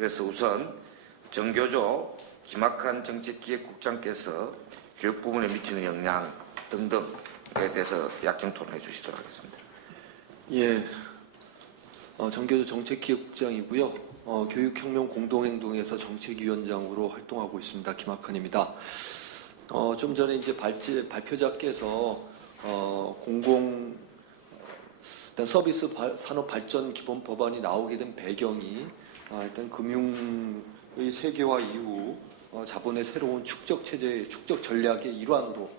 그래서 우선 정교조 김학한 정책기획국장께서 교육 부문에 미치는 영향 등등에 대해서 약정 토론해 주시도록 하겠습니다. 예, 정교조 정책기획국장이고요. 교육혁명 공동행동에서 정책위원장으로 활동하고 있습니다. 김학한입니다. 좀 전에 이제 발표자께서 일단 서비스 산업 발전 기본 법안이 나오게 된 배경이 일단 금융의 세계화 이후 자본의 새로운 축적 체제, 축적 전략의 일환으로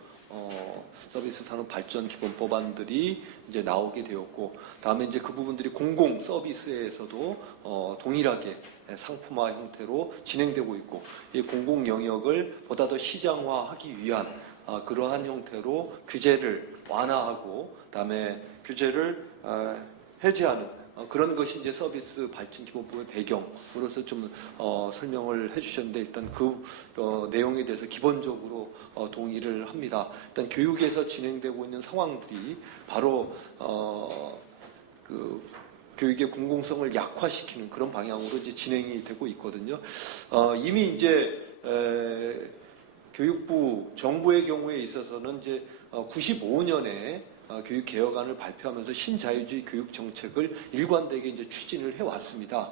서비스 산업 발전 기본 법안들이 이제 나오게 되었고, 다음에 이제 그 부분들이 공공 서비스에서도 동일하게 상품화 형태로 진행되고 있고, 이 공공 영역을 보다 더 시장화하기 위한 그러한 형태로 규제를 완화하고, 다음에 규제를 해제하는 그런 것이 이제 서비스 발전 기본법의 배경으로서 좀 설명을 해주셨는데, 일단 그 내용에 대해서 기본적으로 동의를 합니다. 일단 교육에서 진행되고 있는 상황들이 바로 그 교육의 공공성을 약화시키는 그런 방향으로 이제 진행이 되고 있거든요. 이미 이제 교육부 정부의 경우에 있어서는 이제 95년에 교육개혁안을 발표하면서 신자유주의 교육정책을 일관되게 이제 추진을 해왔습니다.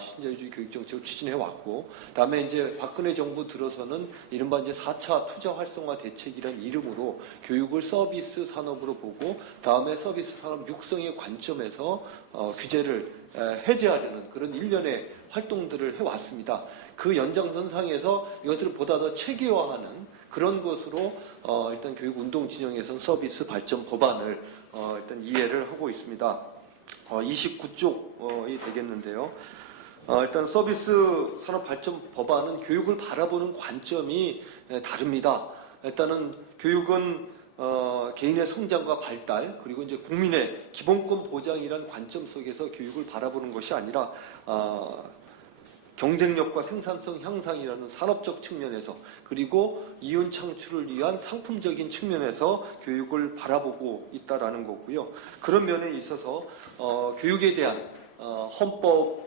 신자유주의 교육정책을 추진해왔고, 다음에 이제 박근혜 정부 들어서는 이른바 이제 4차 투자 활성화 대책이라는 이름으로 교육을 서비스 산업으로 보고, 다음에 서비스 산업 육성의 관점에서 규제를 해제하려는 그런 일련의 활동들을 해왔습니다. 그 연장선상에서 이것들을 보다 더 체계화하는 그런 것으로 일단 교육운동 진영에서는 서비스 발전 법안을 일단 이해를 하고 있습니다. 29쪽이 되겠는데요. 일단 서비스 산업 발전 법안은 교육을 바라보는 관점이 다릅니다. 일단은 교육은 개인의 성장과 발달, 그리고 이제 국민의 기본권 보장이라는 관점 속에서 교육을 바라보는 것이 아니라 경쟁력과 생산성 향상이라는 산업적 측면에서, 그리고 이윤 창출을 위한 상품적인 측면에서 교육을 바라보고 있다라는 거고요. 그런 면에 있어서 교육에 대한 헌법이나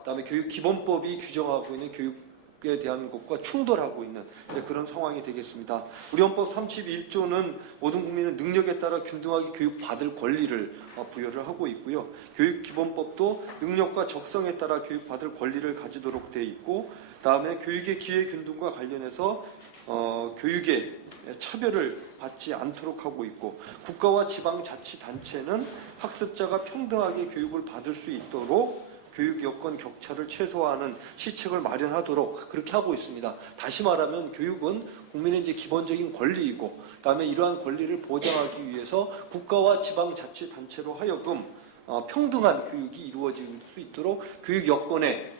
그다음에 교육기본법이 규정하고 있는 교육에 대한 것과 충돌하고 있는 그런 상황이 되겠습니다. 우리 헌법 31조는 모든 국민은 능력에 따라 균등하게 교육받을 권리를 부여를 하고 있고요. 교육기본법도 능력과 적성에 따라 교육받을 권리를 가지도록 되어 있고, 다음에 교육의 기회균등과 관련해서 교육의 차별을 받지 않도록 하고 있고, 국가와 지방자치단체는 학습자가 평등하게 교육을 받을 수 있도록 교육 여건 격차를 최소화하는 시책을 마련하도록 그렇게 하고 있습니다. 다시 말하면 교육은 국민의 이제 기본적인 권리이고, 그다음에 이러한 권리를 보장하기 위해서 국가와 지방자치단체로 하여금 평등한 교육이 이루어질 수 있도록 교육 여건의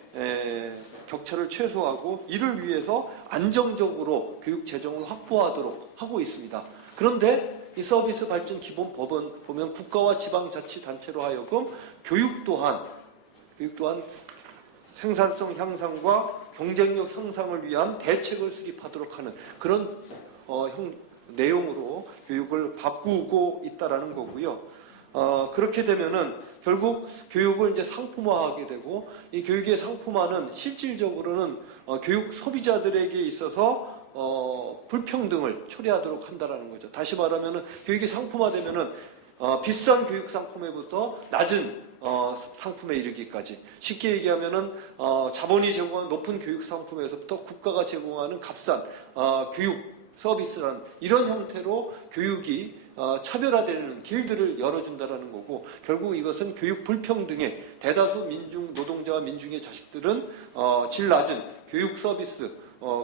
격차를 최소화하고, 이를 위해서 안정적으로 교육 재정을 확보하도록 하고 있습니다. 그런데 이 서비스 발전 기본법은 보면 국가와 지방자치단체로 하여금 교육 또한 생산성 향상과 경쟁력 향상을 위한 대책을 수립하도록 하는 그런 내용으로 교육을 바꾸고 있다라는 거고요. 그렇게 되면은 결국 교육을 이제 상품화하게 되고, 이 교육의 상품화는 실질적으로는 교육 소비자들에게 있어서 불평등을 초래하도록 한다라는 거죠. 다시 말하면은 교육이 상품화되면은 비싼 교육 상품에부터 낮은 상품에 이르기까지, 쉽게 얘기하면은 자본이 제공하는 높은 교육 상품에서부터 국가가 제공하는 값싼 교육 서비스라는 이런 형태로 교육이 차별화되는 길들을 열어준다라는 거고, 결국 이것은 교육 불평등에 대다수 민중 노동자와 민중의 자식들은 질 낮은 교육 서비스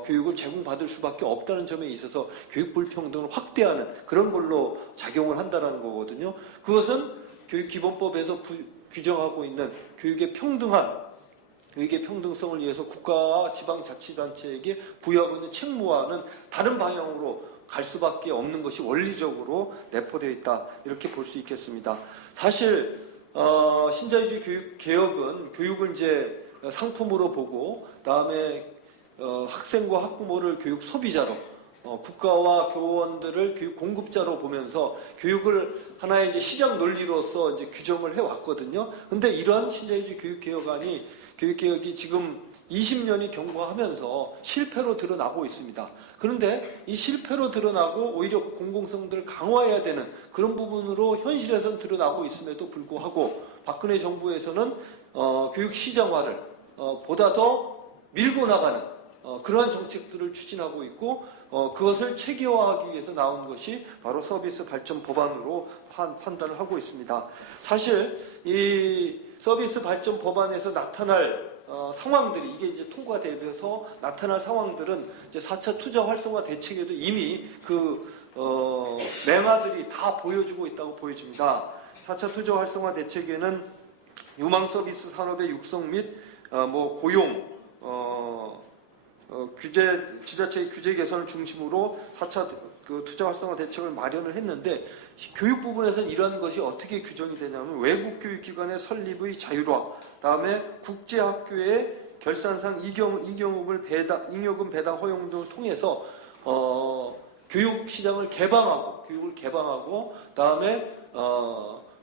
교육을 제공받을 수밖에 없다는 점에 있어서 교육 불평등을 확대하는 그런 걸로 작용을 한다라는 거거든요. 그것은 교육기본법에서 규정하고 있는 교육의 평등성을 위해서 국가와 지방자치단체에게 부여하고 있는 책무와는 다른 방향으로 갈 수밖에 없는 것이 원리적으로 내포되어 있다, 이렇게 볼 수 있겠습니다. 사실 신자유주의 교육 개혁은 교육을 이제 상품으로 보고, 다음에 학생과 학부모를 교육 소비자로, 국가와 교원들을 교육 공급자로 보면서 교육을 하나의 이제 시장 논리로서 이제 규정을 해왔거든요. 근데 이러한 신자유주의 교육 개혁안이 교육개혁이 지금 20년이 경과하면서 실패로 드러나고 있습니다. 그런데 이 실패로 드러나고 오히려 공공성들을 강화해야 되는 그런 부분으로 현실에서는 드러나고 있음에도 불구하고 박근혜 정부에서는 교육 시장화를 보다 더 밀고 나가는 그러한 정책들을 추진하고 있고 그것을 체계화하기 위해서 나온 것이 바로 서비스 발전 법안으로 판단을 하고 있습니다. 사실 이 서비스 발전 법안에서 나타날 상황들이 이게 이제 통과되면서 나타날 상황들은 이제 4차 투자 활성화 대책에도 이미 그 맹화들이 다 보여주고 있다고 보여집니다. 4차 투자 활성화 대책에는 유망 서비스 산업의 육성 및 고용 지자체의 규제 개선을 중심으로 4차 투자 활성화 대책을 마련을 했는데 교육 부분에서는 이러한 것이 어떻게 규정이 되냐면 외국 교육기관의 설립의 자율화, 다음에 국제학교의 결산상 잉여금 배당 허용 등을 통해서 교육 시장을 교육을 개방하고 다음에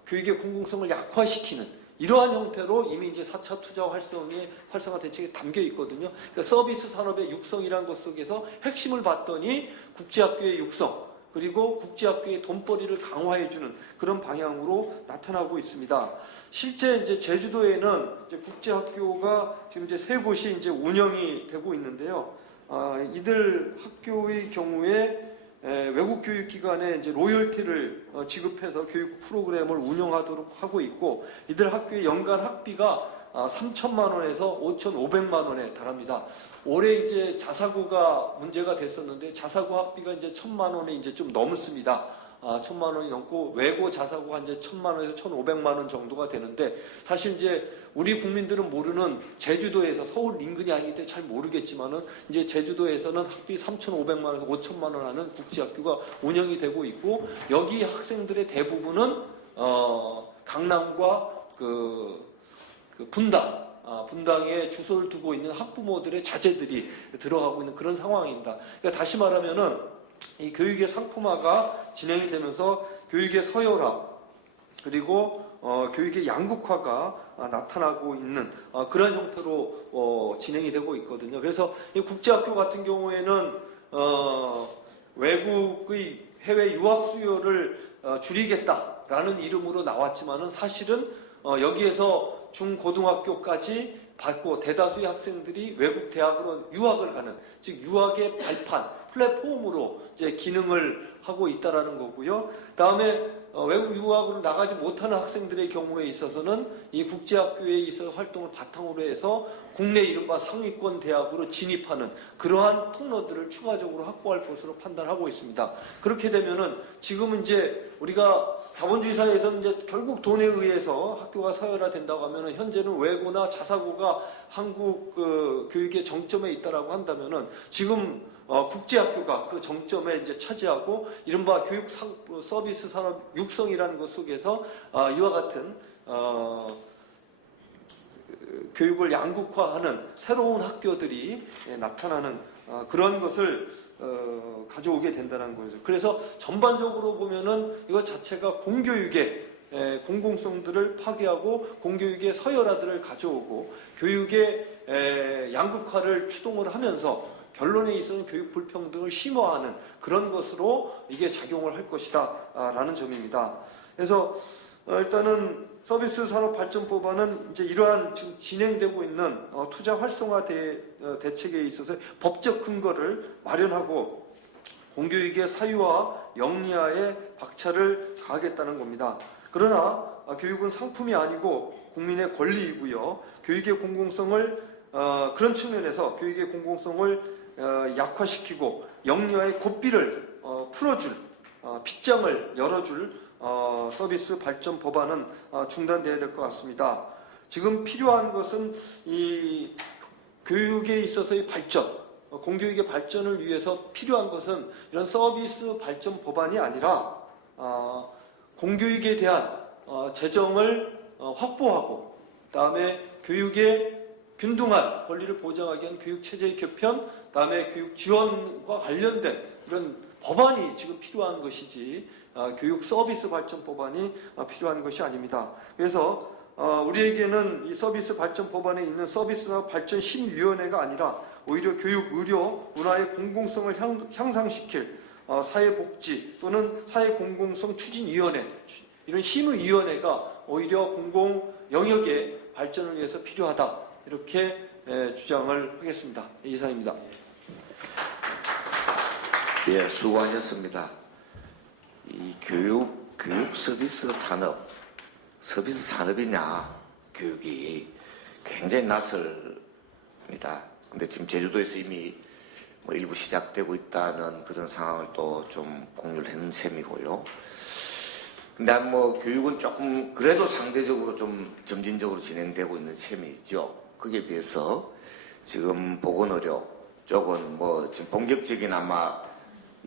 교육의 공공성을 약화시키는 이러한 형태로 이미 이제 4차 투자 활성화 대책에 담겨 있거든요. 그러니까 서비스 산업의 육성이라는 것 속에서 핵심을 봤더니 국제학교의 육성, 그리고 국제학교의 돈벌이를 강화해주는 그런 방향으로 나타나고 있습니다. 실제 이제 제주도에는 이제 국제학교가 지금 이제 3곳이 이제 운영이 되고 있는데요. 이들 학교의 경우에 외국 교육기관에 이제 로열티를 지급해서 교육 프로그램을 운영하도록 하고 있고 이들 학교의 연간 학비가 3천만 원에서 5,500만 원에 달합니다. 올해 이제 자사고가 문제가 됐었는데 자사고 학비가 이제 1,000만 원이 이제 좀 넘습니다. 1,000만 원이 넘고 외고 자사고가 이제 1,000만 원에서 1,500만 원 정도가 되는데 사실 이제 우리 국민들은 모르는 제주도에서 서울 인근이 아니기 때문에 잘 모르겠지만은 이제 제주도에서는 학비 3,500만 원에서 5,000만 원 하는 국제학교가 운영이 되고 있고 여기 학생들의 대부분은 강남과 분당에 주소를 두고 있는 학부모들의 자제들이 들어가고 있는 그런 상황입니다. 그러니까 다시 말하면은 이 교육의 상품화가 진행이 되면서 교육의 서열화 그리고 교육의 양극화가 나타나고 있는 그런 형태로 진행이 되고 있거든요. 그래서 이 국제학교 같은 경우에는 외국의 해외 유학 수요를 줄이겠다라는 이름으로 나왔지만은 사실은 여기에서 중고등학교까지 받고 대다수의 학생들이 외국 대학으로 유학을 가는 즉 유학의 발판 플랫폼으로 이제 기능을 하고 있다라는 거고요. 다음에 외국 유학으로 나가지 못하는 학생들의 경우에 있어서는 이 국제학교에 있어서 활동을 바탕으로 해서 국내 이른바 상위권 대학으로 진입하는 그러한 통로들을 추가적으로 확보할 것으로 판단하고 있습니다. 그렇게 되면은 지금은 이제 우리가 자본주의 사회에서는 이제 결국 돈에 의해서 학교가 서열화된다고 하면은 현재는 외고나 자사고가 한국 교육의 정점에 있다라고 한다면은 지금 국제학교가 그 정점에 이제 차지하고 이른바 교육 서비스 산업 육성이라는 것 속에서 이와 같은 교육을 양극화하는 새로운 학교들이 나타나는 그런 것을 가져오게 된다는 거죠. 그래서 전반적으로 보면은 이것 자체가 공교육의 공공성들을 파괴하고 공교육의 서열화들을 가져오고 교육의 양극화를 추동을 하면서 결론에 있어서는 교육 불평등을 심화하는 그런 것으로 이게 작용을 할 것이다 라는 점입니다. 그래서 일단은 서비스 산업 발전 법안은 이제 이러한 지금 진행되고 있는 투자 활성화 대책에 있어서 법적 근거를 마련하고 공교육의 사유화, 영리화에 박차를 가하겠다는 겁니다. 그러나 교육은 상품이 아니고 국민의 권리이고요. 교육의 공공성을 그런 측면에서 교육의 공공성을 약화시키고 영리화의 고삐를 풀어줄 빗장을 열어줄 서비스 발전 법안은 중단돼야 될 것 같습니다. 지금 필요한 것은 이 교육에 있어서의 발전, 공교육의 발전을 위해서 필요한 것은 이런 서비스 발전 법안이 아니라 공교육에 대한 재정을 확보하고 그다음에 교육의 균등한 권리를 보장하기 위한 교육체제의 개편, 그다음에 교육 지원과 관련된 이런 법안이 지금 필요한 것이지 교육 서비스 발전 법안이 필요한 것이 아닙니다. 그래서 우리에게는 이 서비스 발전 법안에 있는 서비스나 발전 심의위원회가 아니라 오히려 교육, 의료, 문화의 공공성을 향상시킬 사회복지 또는 사회공공성 추진위원회, 이런 심의위원회가 오히려 공공 영역의 발전을 위해서 필요하다, 이렇게 주장을 하겠습니다. 이상입니다. 예, 수고하셨습니다. 이 교육 서비스 산업이냐, 교육이 굉장히 낯설입니다. 근데 지금 제주도에서 이미 뭐 일부 시작되고 있다는 그런 상황을 또 좀 공유를 했는 셈이고요. 근데 뭐 교육은 조금 그래도 상대적으로 좀 점진적으로 진행되고 있는 셈이죠. 거기에 비해서 지금 보건의료 쪽은 뭐 지금 본격적인 아마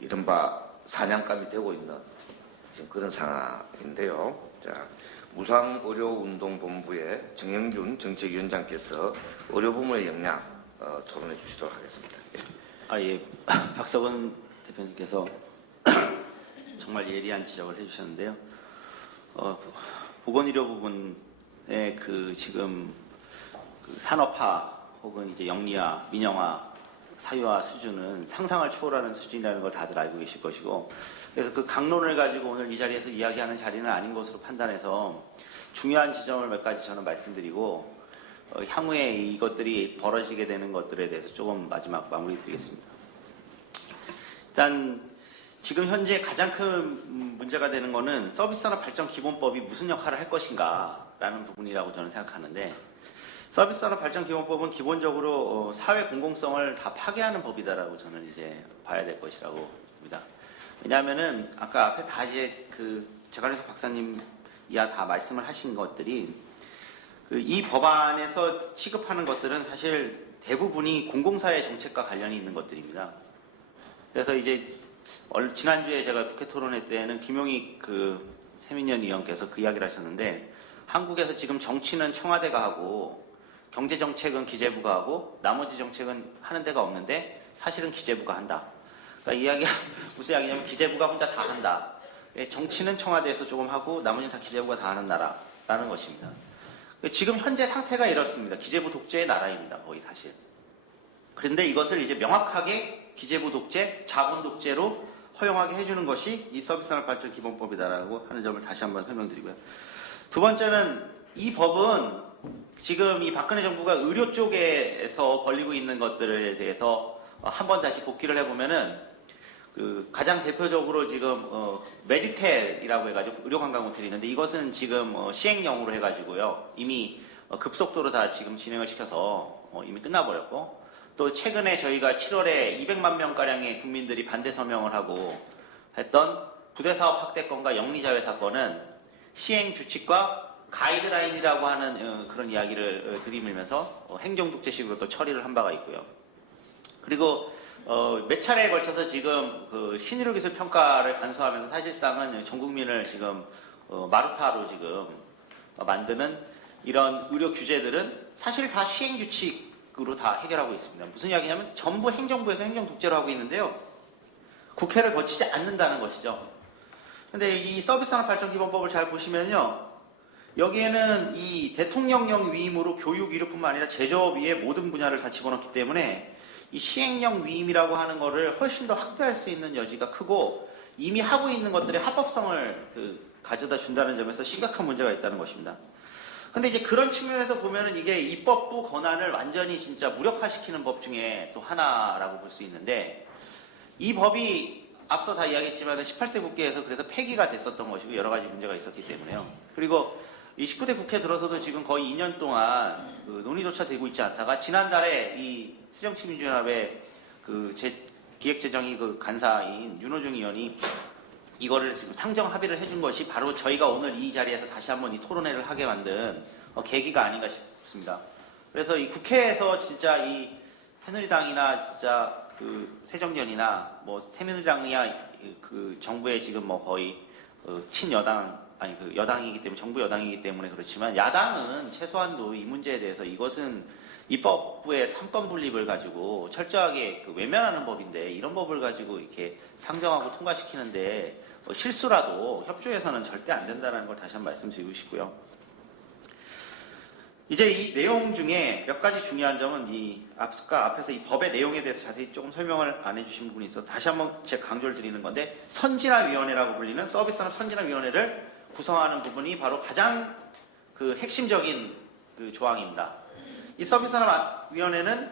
이른바 사냥감이 되고 있는 지금 그런 상황인데요. 자, 무상의료운동본부의 정영균 정책위원장께서 의료 부문의 역량 토론해 주시도록 하겠습니다. 예. 박석은 대표님께서 정말 예리한 지적을 해주셨는데요. 보건의료 부분의 지금 산업화 혹은 이제 영리화, 민영화, 사유화 수준은 상상을 초월하는 수준이라는 걸 다들 알고 계실 것이고, 그래서 그 강론을 가지고 오늘 이 자리에서 이야기하는 자리는 아닌 것으로 판단해서 중요한 지점을 몇 가지 저는 말씀드리고, 향후에 이것들이 벌어지게 되는 것들에 대해서 조금 마지막 마무리 드리겠습니다. 일단 지금 현재 가장 큰 문제가 되는 것은 서비스산업발전기본법이 무슨 역할을 할 것인가 라는 부분이라고 저는 생각하는데, 서비스산업발전기본법은 기본적으로 사회 공공성을 다 파괴하는 법이다라고 저는 이제 봐야 될 것이라고 봅니다. 왜냐하면은 아까 앞에 다 이제 재관에서 박사님 이하 다 말씀을 하신 것들이 이 법안에서 취급하는 것들은 사실 대부분이 공공사회 정책과 관련이 있는 것들입니다. 그래서 이제 지난주에 제가 국회 토론회 때는 김용익 세민연 의원께서 그 이야기를 하셨는데, 한국에서 지금 정치는 청와대가 하고 경제정책은 기재부가 하고 나머지 정책은 하는 데가 없는데 사실은 기재부가 한다. 그러니까 이야기가 무슨 이야기냐면 기재부가 혼자 다 한다. 정치는 청와대에서 조금 하고 나머지는 다 기재부가 다 하는 나라라는 것입니다. 지금 현재 상태가 이렇습니다. 기재부 독재의 나라입니다. 거의 사실. 그런데 이것을 이제 명확하게 기재부 독재, 자본 독재로 허용하게 해주는 것이 이 서비스산업발전기본법이다라고 하는 점을 다시 한번 설명드리고요. 두 번째는 이 법은 지금 이 박근혜 정부가 의료 쪽에서 벌리고 있는 것들에 대해서 한번 다시 복기를 해보면은 가장 대표적으로 지금 메디텔이라고 해가지고 의료관광 호텔이 있는데, 이것은 지금 시행령으로 해가지고요 이미 급속도로 다 지금 진행을 시켜서 이미 끝나버렸고, 또 최근에 저희가 7월에 200만 명가량의 국민들이 반대 서명을 하고 했던 부대사업 확대건과 영리자회 사건은 시행 규칙과 가이드라인이라고 하는 그런 이야기를 들이밀면서 행정독재식으로 또 처리를 한 바가 있고요. 그리고 몇 차례에 걸쳐서 지금 신의료기술 평가를 간소화하면서 사실상은 전 국민을 지금 마루타로 지금 만드는 이런 의료 규제들은 사실 다 시행 규칙으로 다 해결하고 있습니다. 무슨 이야기냐면 전부 행정부에서 행정독재로 하고 있는데요, 국회를 거치지 않는다는 것이죠. 근데 이 서비스산업발전기본법을 잘 보시면요, 여기에는 이 대통령령 위임으로 교육, 의료뿐만 아니라 제조업 위에 모든 분야를 다 집어넣기 때문에 이 시행령 위임이라고 하는 거를 훨씬 더 확대할 수 있는 여지가 크고, 이미 하고 있는 것들의 합법성을 가져다 준다는 점에서 심각한 문제가 있다는 것입니다. 근데 이제 그런 측면에서 보면은 이게 입법부 권한을 완전히 진짜 무력화시키는 법 중에 또 하나라고 볼 수 있는데, 이 법이 앞서 다 이야기했지만 18대 국회에서 그래서 폐기가 됐었던 것이고 여러 가지 문제가 있었기 때문에요. 그리고 이 19대 국회 들어서도 지금 거의 2년 동안 논의조차 되고 있지 않다가 지난달에 이 새정치민주연합의 기획재정이 간사인 윤호중 의원이 이거를 지금 상정 합의를 해준 것이 바로 저희가 오늘 이 자리에서 다시 한번 이 토론회를 하게 만든 계기가 아닌가 싶습니다. 그래서 이 국회에서 진짜 이 새누리당이나 진짜 새정연이나 뭐 새누리당이야 정부의 지금 뭐 거의 친여당 여당이기 때문에, 정부 여당이기 때문에 그렇지만, 야당은 최소한도 이 문제에 대해서 이것은 입법부의 3권 분립을 가지고 철저하게 외면하는 법인데, 이런 법을 가지고 이렇게 상정하고 통과시키는데 실수라도 협조해서는 절대 안 된다는 걸 다시 한번 말씀드리고 싶고요. 이제 이 내용 중에 몇 가지 중요한 점은 앞에서 이 법의 내용에 대해서 자세히 조금 설명을 안 해주신 부분이 있어서 다시 한번 제가 강조를 드리는 건데, 선진화위원회라고 불리는 서비스산업 선진화위원회를 구성하는 부분이 바로 가장 그 핵심적인 그 조항입니다. 이 서비스산업위원회는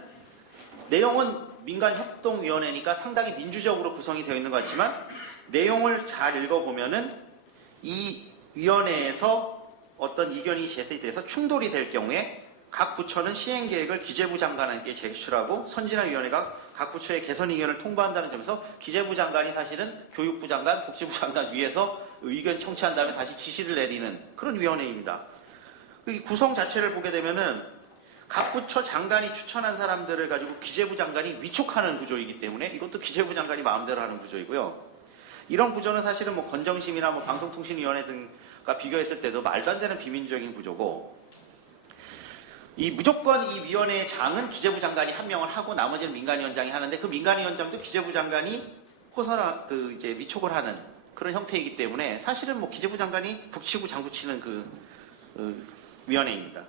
내용은 민간협동위원회니까 상당히 민주적으로 구성이 되어 있는 것 같지만, 내용을 잘 읽어보면은 이 위원회에서 어떤 이견이 제시돼서 충돌이 될 경우에 각 부처는 시행계획을 기재부 장관에게 제출하고, 선진화위원회가 각 부처의 개선 의견을 통보한다는 점에서 기재부 장관이 사실은 교육부 장관, 복지부 장관 위에서 의견 청취한 다음에 다시 지시를 내리는 그런 위원회입니다. 이 구성 자체를 보게 되면은 각 부처 장관이 추천한 사람들을 가지고 기재부 장관이 위촉하는 구조이기 때문에 이것도 기재부 장관이 마음대로 하는 구조이고요. 이런 구조는 사실은 뭐 건정심이나 뭐 방송통신위원회 등과 비교했을 때도 말도 안 되는 비민주적인 구조고, 이 무조건 이 위원회의 장은 기재부 장관이 한 명을 하고 나머지는 민간위원장이 하는데, 그 민간위원장도 기재부 장관이 이제 위촉을 하는 그런 형태이기 때문에 사실은 뭐 기재부 장관이 북치고 장구치는 위원회입니다.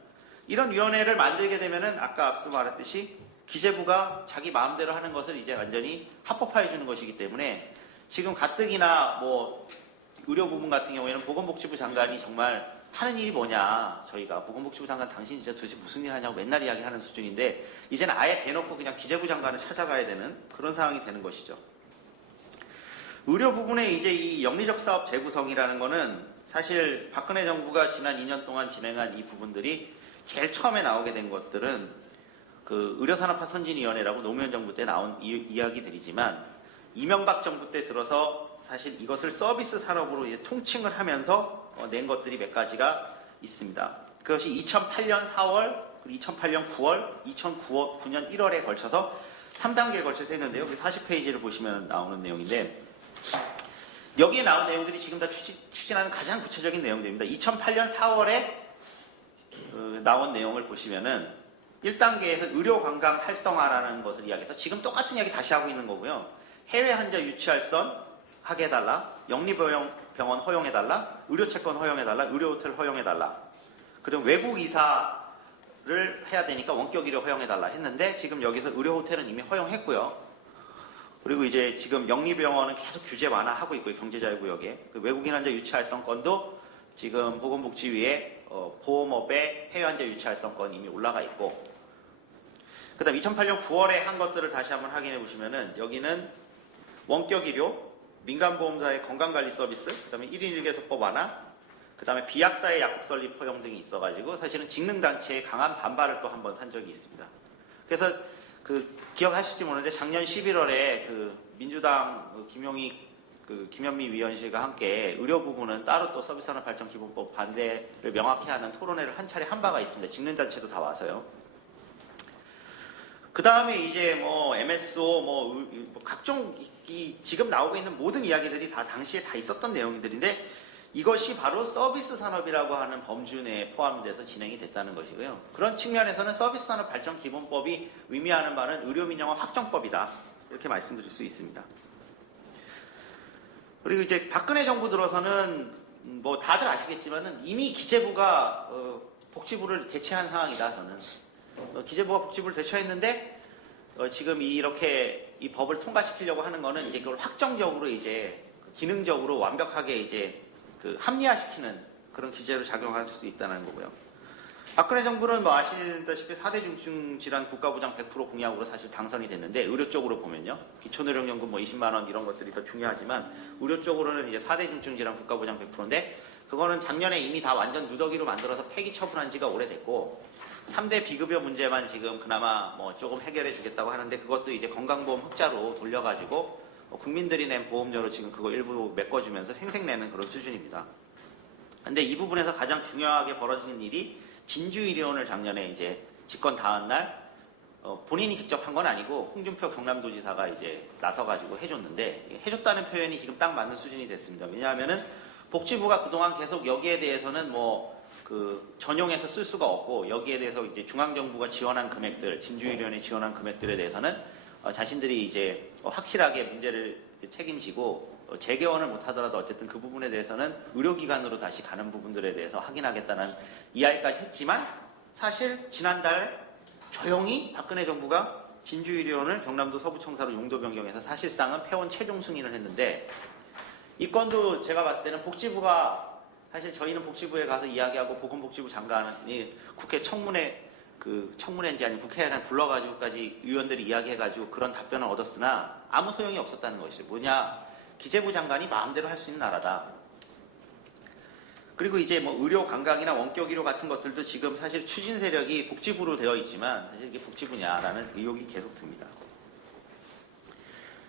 이런 위원회를 만들게 되면은 아까 앞서 말했듯이 기재부가 자기 마음대로 하는 것을 이제 완전히 합법화해 주는 것이기 때문에, 지금 가뜩이나 뭐 의료 부분 같은 경우에는 보건복지부 장관이 정말 하는 일이 뭐냐, 저희가 보건복지부 장관 당신 진짜 도대체 무슨 일 하냐고 맨날 이야기하는 수준인데, 이제는 아예 대놓고 그냥 기재부 장관을 찾아가야 되는 그런 상황이 되는 것이죠. 의료 부분에 이제 이 영리적 사업 재구성이라는 거는 사실 박근혜 정부가 지난 2년 동안 진행한 이 부분들이 제일 처음에 나오게 된 것들은 그 의료산업화 선진위원회라고 노무현 정부 때 나온 이야기들이지만, 이명박 정부 때 들어서 사실 이것을 서비스 산업으로 이제 통칭을 하면서 낸 것들이 몇 가지가 있습니다. 그것이 2008년 4월, 2008년 9월, 2009년 1월에 걸쳐서 3단계에 걸쳐서 했는데요. 40페이지를 보시면 나오는 내용인데, 여기에 나온 내용들이 지금 다 추진하는 가장 구체적인 내용들입니다. 2008년 4월에 나온 내용을 보시면은 1단계에서 의료관광 활성화라는 것을 이야기해서 지금 똑같은 이야기 다시 하고 있는 거고요. 해외 환자 유치할선 하게 해달라, 영리병원 허용해달라, 의료채권 허용해달라, 의료호텔 허용해달라, 그리고 외국 이사를 해야 되니까 원격 의료 허용해달라 했는데, 지금 여기서 의료호텔은 이미 허용했고요. 그리고 이제 지금 영리병원은 계속 규제 완화하고 있고요. 경제자유구역에. 그 외국인 환자 유치활성건도 지금 보건복지위에 보험업의 해외 환자 유치활성건 이미 올라가 있고, 그 다음 2008년 9월에 한 것들을 다시 한번 확인해 보시면은, 여기는 원격 의료, 민간보험사의 건강관리 서비스, 그 다음에 1인 1개소법 완화, 그 다음에 비약사의 약국 설립 허용 등이 있어가지고 사실은 직능단체의 강한 반발을 또 한번 산 적이 있습니다. 그래서 기억하실지 모르는데 작년 11월에 민주당 김현미 위원실과 함께 의료 부분은 따로 또 서비스산업발전기본법 반대를 명확히 하는 토론회를 한 차례 한 바가 있습니다. 직능단체도 다 와서요. 그 다음에 이제 뭐 MSO 각종 지금 나오고 있는 모든 이야기들이 다 당시에 다 있었던 내용들인데, 이것이 바로 서비스 산업이라고 하는 범주 내에 포함이 돼서 진행이 됐다는 것이고요. 그런 측면에서는 서비스 산업 발전 기본법이 의미하는 바는 의료 민영화 확정법이다, 이렇게 말씀드릴 수 있습니다. 그리고 이제 박근혜 정부 들어서는 뭐 다들 아시겠지만은 이미 기재부가 복지부를 대체한 상황이다. 저는 기재부가 복지부를 대체했는데 지금 이렇게 이 법을 통과시키려고 하는 거는 이제 그걸 확정적으로 이제 기능적으로 완벽하게 이제 합리화시키는 그런 기재로 작용할 수 있다는 거고요. 박근혜 정부는 뭐 아시다시피 4대 중증 질환 국가보장 100% 공약으로 사실 당선이 됐는데, 의료 쪽으로 보면요, 기초의료연금 뭐 20만 원 이런 것들이 더 중요하지만 의료 쪽으로는 이제 4대 중증 질환 국가보장 100%인데, 그거는 작년에 이미 다 완전 누더기로 만들어서 폐기 처분한 지가 오래됐고, 3대 비급여 문제만 지금 그나마 뭐 조금 해결해 주겠다고 하는데, 그것도 이제 건강보험 흑자로 돌려가지고 국민들이 낸 보험료로 지금 그거 일부 메꿔주면서 생색내는 그런 수준입니다. 근데 이 부분에서 가장 중요하게 벌어진 일이, 진주의료원을 작년에 이제 집권 다음 날 본인이 직접 한 건 아니고 홍준표 경남도지사가 이제 나서가지고 해줬는데, 해줬다는 표현이 지금 딱 맞는 수준이 됐습니다. 왜냐하면은 복지부가 그동안 계속 여기에 대해서는 전용해서 쓸 수가 없고, 여기에 대해서 이제 중앙정부가 지원한 금액들, 진주의료원에 지원한 금액들에 대해서는 자신들이 이제 확실하게 문제를 책임지고 재개원을 못하더라도 어쨌든 그 부분에 대해서는 의료기관으로 다시 가는 부분들에 대해서 확인하겠다는 이야기까지 했지만, 사실 지난달 조용히 박근혜 정부가 진주의료원을 경남도 서부청사로 용도 변경해서 사실상은 폐원 최종 승인을 했는데, 이 건도 제가 봤을 때는 복지부가, 사실 저희는 복지부에 가서 이야기하고 보건복지부 장관이 국회 청문회인지 아니면 국회에 불러가지고까지 의원들이 이야기해가지고 그런 답변을 얻었으나 아무 소용이 없었다는 것이죠. 뭐냐, 기재부 장관이 마음대로 할 수 있는 나라다. 그리고 이제 뭐 의료 관광이나 원격 의료 같은 것들도 지금 사실 추진 세력이 복지부로 되어 있지만 사실 이게 복지부냐라는 의혹이 계속 듭니다.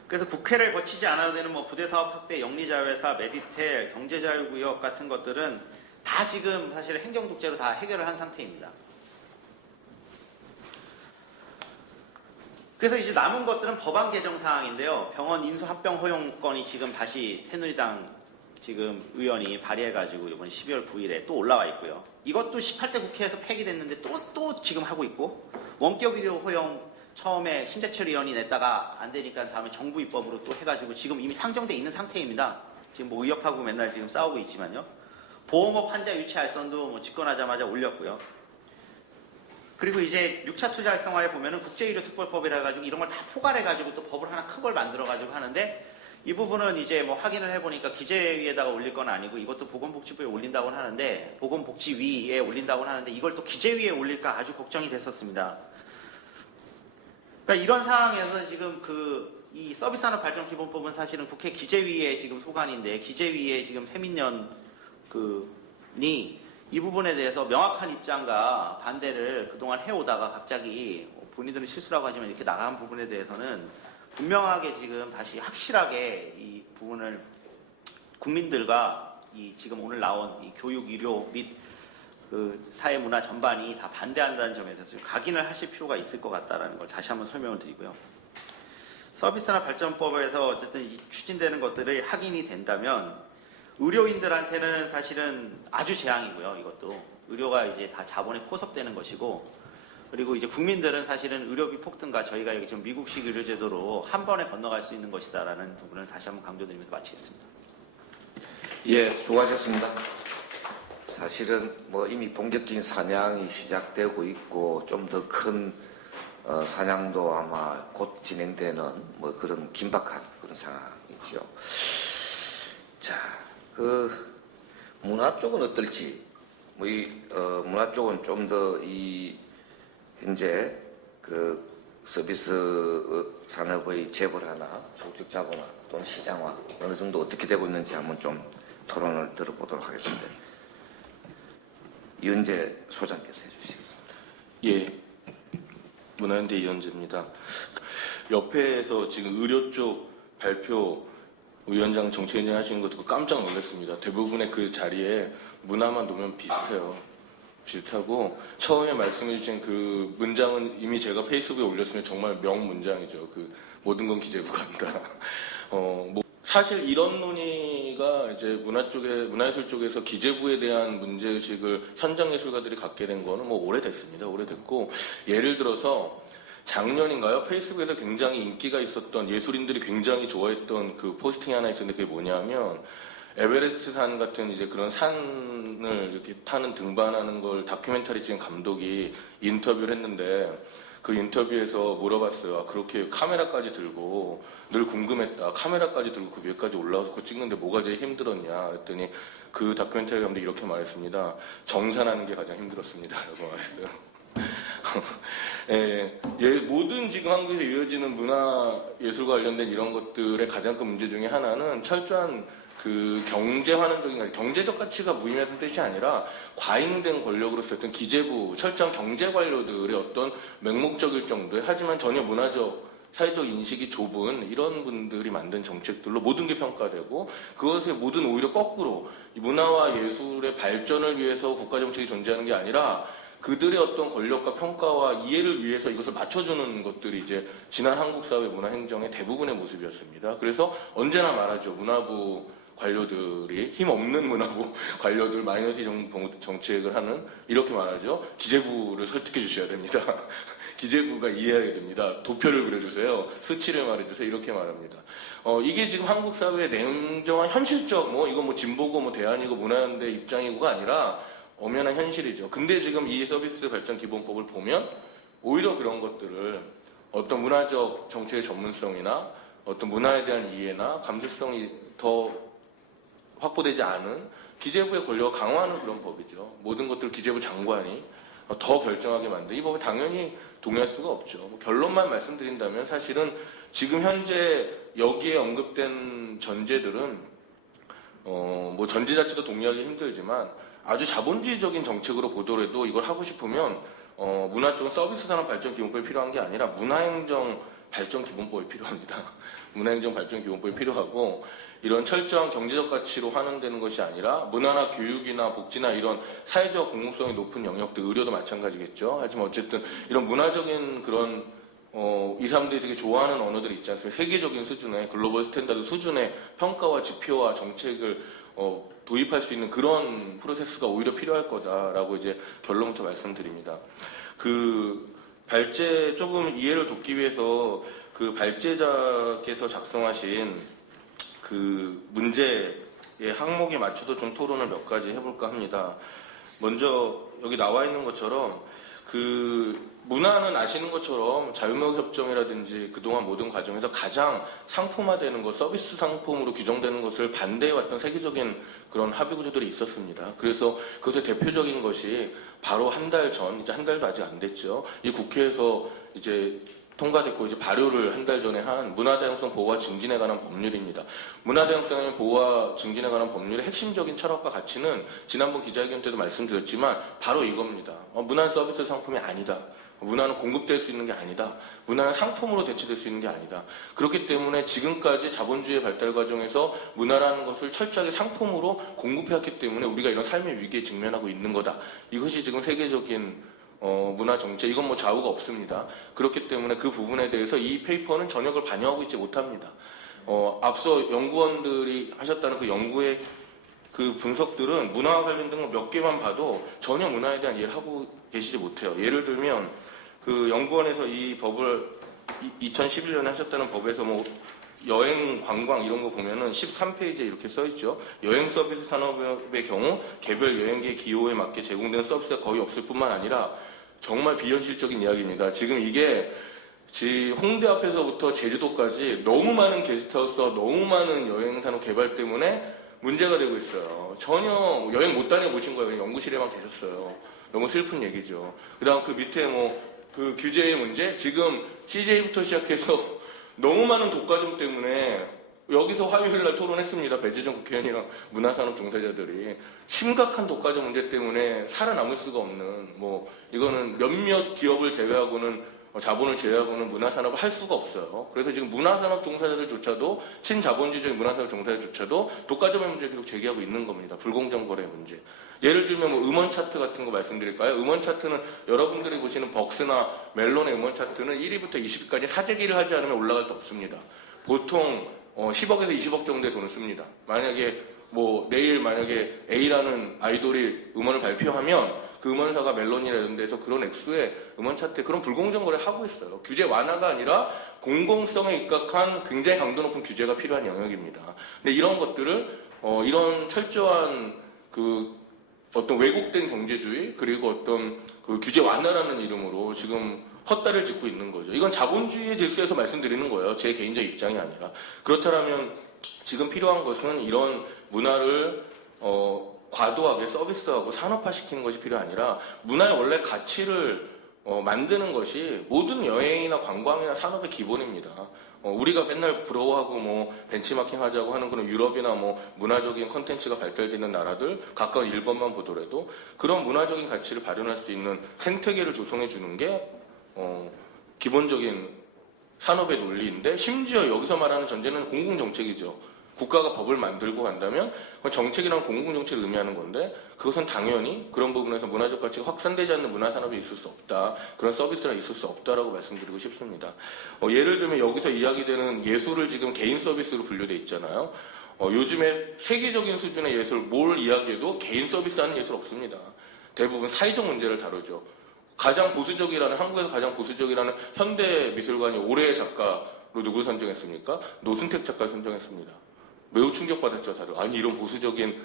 그래서 국회를 거치지 않아도 되는 뭐 부대사업 확대, 영리자회사, 메디텔, 경제자유구역 같은 것들은 다 지금 사실 행정독재로 다 해결을 한 상태입니다. 그래서 이제 남은 것들은 법안 개정 사항인데요. 병원 인수 합병 허용권이 지금 다시 새누리당 지금 의원이 발의해가지고 이번 12월 9일에 또 올라와 있고요. 이것도 18대 국회에서 폐기됐는데 또 지금 하고 있고, 원격 의료 허용 처음에 심재철 의원이 냈다가 안 되니까 다음에 정부 입법으로 또 해가지고 지금 이미 상정돼 있는 상태입니다. 지금 뭐 의협하고 맨날 지금 싸우고 있지만요. 보험업 환자 유치 알선도 뭐 집권하자마자 올렸고요. 그리고 이제 6차 투자 활성화에 보면은 국제의료특별법이라 해가지고 이런 걸 다 포괄해가지고 또 법을 하나 큰 걸 만들어가지고 하는데, 이 부분은 이제 뭐 확인을 해보니까 기재위에다가 올릴 건 아니고 이것도 보건복지부에 올린다고는 하는데, 보건복지위에 올린다고는 하는데 이걸 또 기재위에 올릴까 아주 걱정이 됐었습니다. 그러니까 이런 상황에서 지금 이 서비스산업발전기본법은 사실은 국회 기재위에 지금 소관인데, 기재위에 지금 세민연 이 부분에 대해서 명확한 입장과 반대를 그동안 해오다가 갑자기 본인들은 실수라고 하지만 이렇게 나간 부분에 대해서는 분명하게 지금 다시 확실하게 이 부분을 국민들과 이 지금 오늘 나온 이 교육, 의료 및 그 사회 문화 전반이 다 반대한다는 점에 대해서 좀 각인을 하실 필요가 있을 것 같다라는 걸 다시 한번 설명을 드리고요. 서비스나 발전법에서 어쨌든 추진되는 것들이 확인이 된다면 의료인들한테는 사실은 아주 재앙이고요. 이것도 의료가 이제 다 자본에 포섭되는 것이고, 그리고 이제 국민들은 사실은 의료비 폭등과 저희가 여기 지금 미국식 의료제도로 한 번에 건너갈 수 있는 것이다라는 부분을 다시 한번 강조드리면서 마치겠습니다. 예, 수고하셨습니다. 사실은 뭐 이미 본격적인 사냥이 시작되고 있고 좀 더 큰 사냥도 아마 곧 진행되는 뭐 그런 긴박한 그런 상황이죠. 자, 문화 쪽은 어떨지, 뭐 문화 쪽은 좀 더 현재 서비스 산업의 재벌화나 조직 자본화 또는 시장화 어느 정도 어떻게 되고 있는지 한번 좀 토론을 들어보도록 하겠습니다. 이현재 소장께서 해주시겠습니다. 예, 문화연대 이현재입니다. 옆에서 지금 의료 쪽 발표 위원장 정책위원장 하시는 거 듣고 깜짝 놀랐습니다. 대부분의 그 자리에 문화만 놓으면 비슷하고 처음에 말씀해 주신 그 문장은 이미 제가 페이스북에 올렸으면 정말 명문장이죠. 모든 건 기재부가 한다. 사실 이런 논의가 이제 문화예술 쪽에서 기재부에 대한 문제의식을 현장 예술가들이 갖게 된 거는 뭐 오래됐습니다. 오래됐고, 예를 들어서 작년인가요? 페이스북에서 굉장히 인기가 있었던, 예술인들이 굉장히 좋아했던 그 포스팅이 하나 있었는데, 그게 뭐냐면 에베레스트 산 같은 이제 그런 산을 이렇게 타는 등반하는 걸 다큐멘터리 찍은 감독이 인터뷰를 했는데, 그 인터뷰에서 물어봤어요. 그렇게 카메라까지 들고 늘 궁금했다. 카메라까지 들고 그 위에까지 올라와서 찍는데 뭐가 제일 힘들었냐 그랬더니 그 다큐멘터리 감독이 이렇게 말했습니다. 정산하는 게 가장 힘들었습니다. 라고 말했어요. 모든 지금 한국에서 이어지는 문화예술과 관련된 이런 것들의 가장 큰 문제 중에 하나는 철저한 경제환원적인, 경제적 가치가 무의미하다는 뜻이 아니라 과잉된 권력으로서 어떤 기재부, 철저한 경제 관료들의 어떤 맹목적일 정도의, 하지만 전혀 문화적, 사회적 인식이 좁은 이런 분들이 만든 정책들로 모든 게 평가되고, 그것의 모든 오히려 거꾸로 문화와 예술의 발전을 위해서 국가정책이 존재하는 게 아니라 그들의 어떤 권력과 평가와 이해를 위해서 이것을 맞춰주는 것들이 이제 지난 한국 사회 문화행정의 대부분의 모습이었습니다. 그래서 언제나 말하죠. 문화부 관료들이, 힘없는 문화부 관료들, 마이너리티 정책을 하는, 이렇게 말하죠. 기재부를 설득해 주셔야 됩니다. 기재부가 이해하게 됩니다. 도표를 그려주세요. 수치를 말해주세요. 이렇게 말합니다. 이게 지금 한국 사회의 냉정한 현실적, 이건 진보고 대안이고 문화연대 입장이고가 아니라 엄연한 현실이죠. 근데 지금 이 서비스 발전 기본법을 보면 오히려 그런 것들을 어떤 문화적 정책의 전문성이나 어떤 문화에 대한 이해나 감수성이 더 확보되지 않은 기재부의 권력을 강화하는 그런 법이죠. 모든 것들을 기재부 장관이 더 결정하게 만든 이 법에 당연히 동의할 수가 없죠. 뭐 결론만 말씀드린다면 사실은 지금 현재 여기에 언급된 전제들은 뭐 전제 자체도 동의하기 힘들지만 아주 자본주의적인 정책으로 보더라도 이걸 하고 싶으면 문화 쪽은 서비스 산업 발전 기본법이 필요한 게 아니라 문화행정 발전 기본법이 필요합니다. 문화행정 발전 기본법이 필요하고 이런 철저한 경제적 가치로 환원되는 것이 아니라 문화나 교육이나 복지나 이런 사회적 공공성이 높은 영역들, 의료도 마찬가지겠죠. 하지만 어쨌든 이런 문화적인 그런 이 사람들이 되게 좋아하는 언어들이 있지 않습니까? 세계적인 수준의 글로벌 스탠다드 수준의 평가와 지표와 정책을 도입할 수 있는 그런 프로세스가 오히려 필요할 거다라고 이제 결론부터 말씀드립니다. 그 발제 조금 이해를 돕기 위해서 그 발제자께서 작성하신 그 문제의 항목에 맞춰서 좀 토론을 몇 가지 해볼까 합니다. 먼저 여기 나와 있는 것처럼 그 문화는 아시는 것처럼 자유무역협정이라든지 그동안 모든 과정에서 가장 상품화되는 것, 서비스 상품으로 규정되는 것을 반대해왔던 세계적인 그런 합의 구조들이 있었습니다. 그래서 그것의 대표적인 것이 바로 한 달 전, 이제 한 달도 아직 안 됐죠. 이 국회에서 이제 통과됐고 이제 발효를 한 달 전에 한 문화다양성 보호와 증진에 관한 법률입니다. 문화다양성 보호와 증진에 관한 법률의 핵심적인 철학과 가치는 지난번 기자회견 때도 말씀드렸지만 바로 이겁니다. 문화는 서비스 상품이 아니다. 문화는 공급될 수 있는 게 아니다. 문화는 상품으로 대체될 수 있는 게 아니다. 그렇기 때문에 지금까지 자본주의 발달 과정에서 문화라는 것을 철저하게 상품으로 공급해왔기 때문에 우리가 이런 삶의 위기에 직면하고 있는 거다. 이것이 지금 세계적인 문화 정책, 이건 뭐 좌우가 없습니다. 그렇기 때문에 그 부분에 대해서 이 페이퍼는 전혀 그걸 반영하고 있지 못합니다. 앞서 연구원들이 하셨다는 그 연구의 그 분석들은 문화와 관련된 거 몇 개만 봐도 전혀 문화에 대한 이해를 하고 계시지 못해요. 예를 들면 그 연구원에서 이 법을 2011년에 하셨다는 법에서 뭐 여행, 관광 이런 거 보면은 13페이지에 이렇게 써있죠. 여행 서비스 산업의 경우 개별 여행객 기호에 맞게 제공되는 서비스가 거의 없을 뿐만 아니라 정말 비현실적인 이야기입니다. 지금 이게 홍대 앞에서부터 제주도까지 너무 많은 게스트하우스와 너무 많은 여행산업 개발 때문에 문제가 되고 있어요. 전혀 여행 못 다녀보신 거예요. 연구실에만 계셨어요. 너무 슬픈 얘기죠. 그 다음 그 밑에 뭐 그 규제의 문제, 지금 CJ부터 시작해서 너무 많은 독과점 때문에 여기서 화요일날 토론했습니다. 배재정 국회의원이랑 문화산업 종사자들이 심각한 독과점 문제 때문에 살아남을 수가 없는 뭐 이거는 몇몇 기업을 제외하고는 자본을 제외하고는 문화산업을 할 수가 없어요. 그래서 지금 문화산업 종사자들조차도 친자본주의적인 문화산업 종사자들조차도 독과점의 문제를 계속 제기하고 있는 겁니다. 불공정 거래 문제. 예를 들면 뭐 음원 차트 같은 거 말씀드릴까요? 음원 차트는 여러분들이 보시는 벅스나 멜론의 음원 차트는 1위부터 20위까지 사재기를 하지 않으면 올라갈 수 없습니다. 보통 10억에서 20억 정도의 돈을 씁니다. 만약에 뭐 내일 만약에 A라는 아이돌이 음원을 발표하면 그 음원사가 멜론이나 이런 데서 그런 액수의 음원 차트에 그런 불공정 거래를 하고 있어요. 규제 완화가 아니라 공공성에 입각한 굉장히 강도 높은 규제가 필요한 영역입니다. 근데 이런 것들을 이런 철저한 그 어떤 왜곡된 경제주의 그리고 어떤 그 규제 완화라는 이름으로 지금 헛다리를 짚고 있는 거죠. 이건 자본주의의 질서에서 말씀드리는 거예요. 제 개인적 입장이 아니라. 그렇다면 지금 필요한 것은 이런 문화를 과도하게 서비스하고 산업화시키는 것이 필요 아니라 문화의 원래 가치를 만드는 것이 모든 여행이나 관광이나 산업의 기본입니다. 우리가 맨날 부러워하고 뭐 벤치마킹 하자고 하는 그런 유럽이나 뭐 문화적인 컨텐츠가 발달되는 나라들 가까운 일본만 보더라도 그런 문화적인 가치를 발현할 수 있는 생태계를 조성해 주는 게 기본적인 산업의 논리인데 심지어 여기서 말하는 전제는 공공정책이죠. 국가가 법을 만들고 한다면 정책이란 공공정책을 의미하는 건데 그것은 당연히 그런 부분에서 문화적 가치가 확산되지 않는 문화산업이 있을 수 없다. 그런 서비스가 있을 수 없다라고 말씀드리고 싶습니다. 예를 들면 여기서 이야기되는 예술을 지금 개인 서비스로 분류돼 있잖아요. 요즘에 세계적인 수준의 예술 뭘 이야기해도 개인 서비스하는 예술 없습니다. 대부분 사회적 문제를 다루죠. 가장 보수적이라는 한국에서 가장 보수적이라는 현대미술관이 올해의 작가로 누구를 선정했습니까? 노승택 작가를 선정했습니다. 매우 충격받았죠, 다들. 아니 이런 보수적인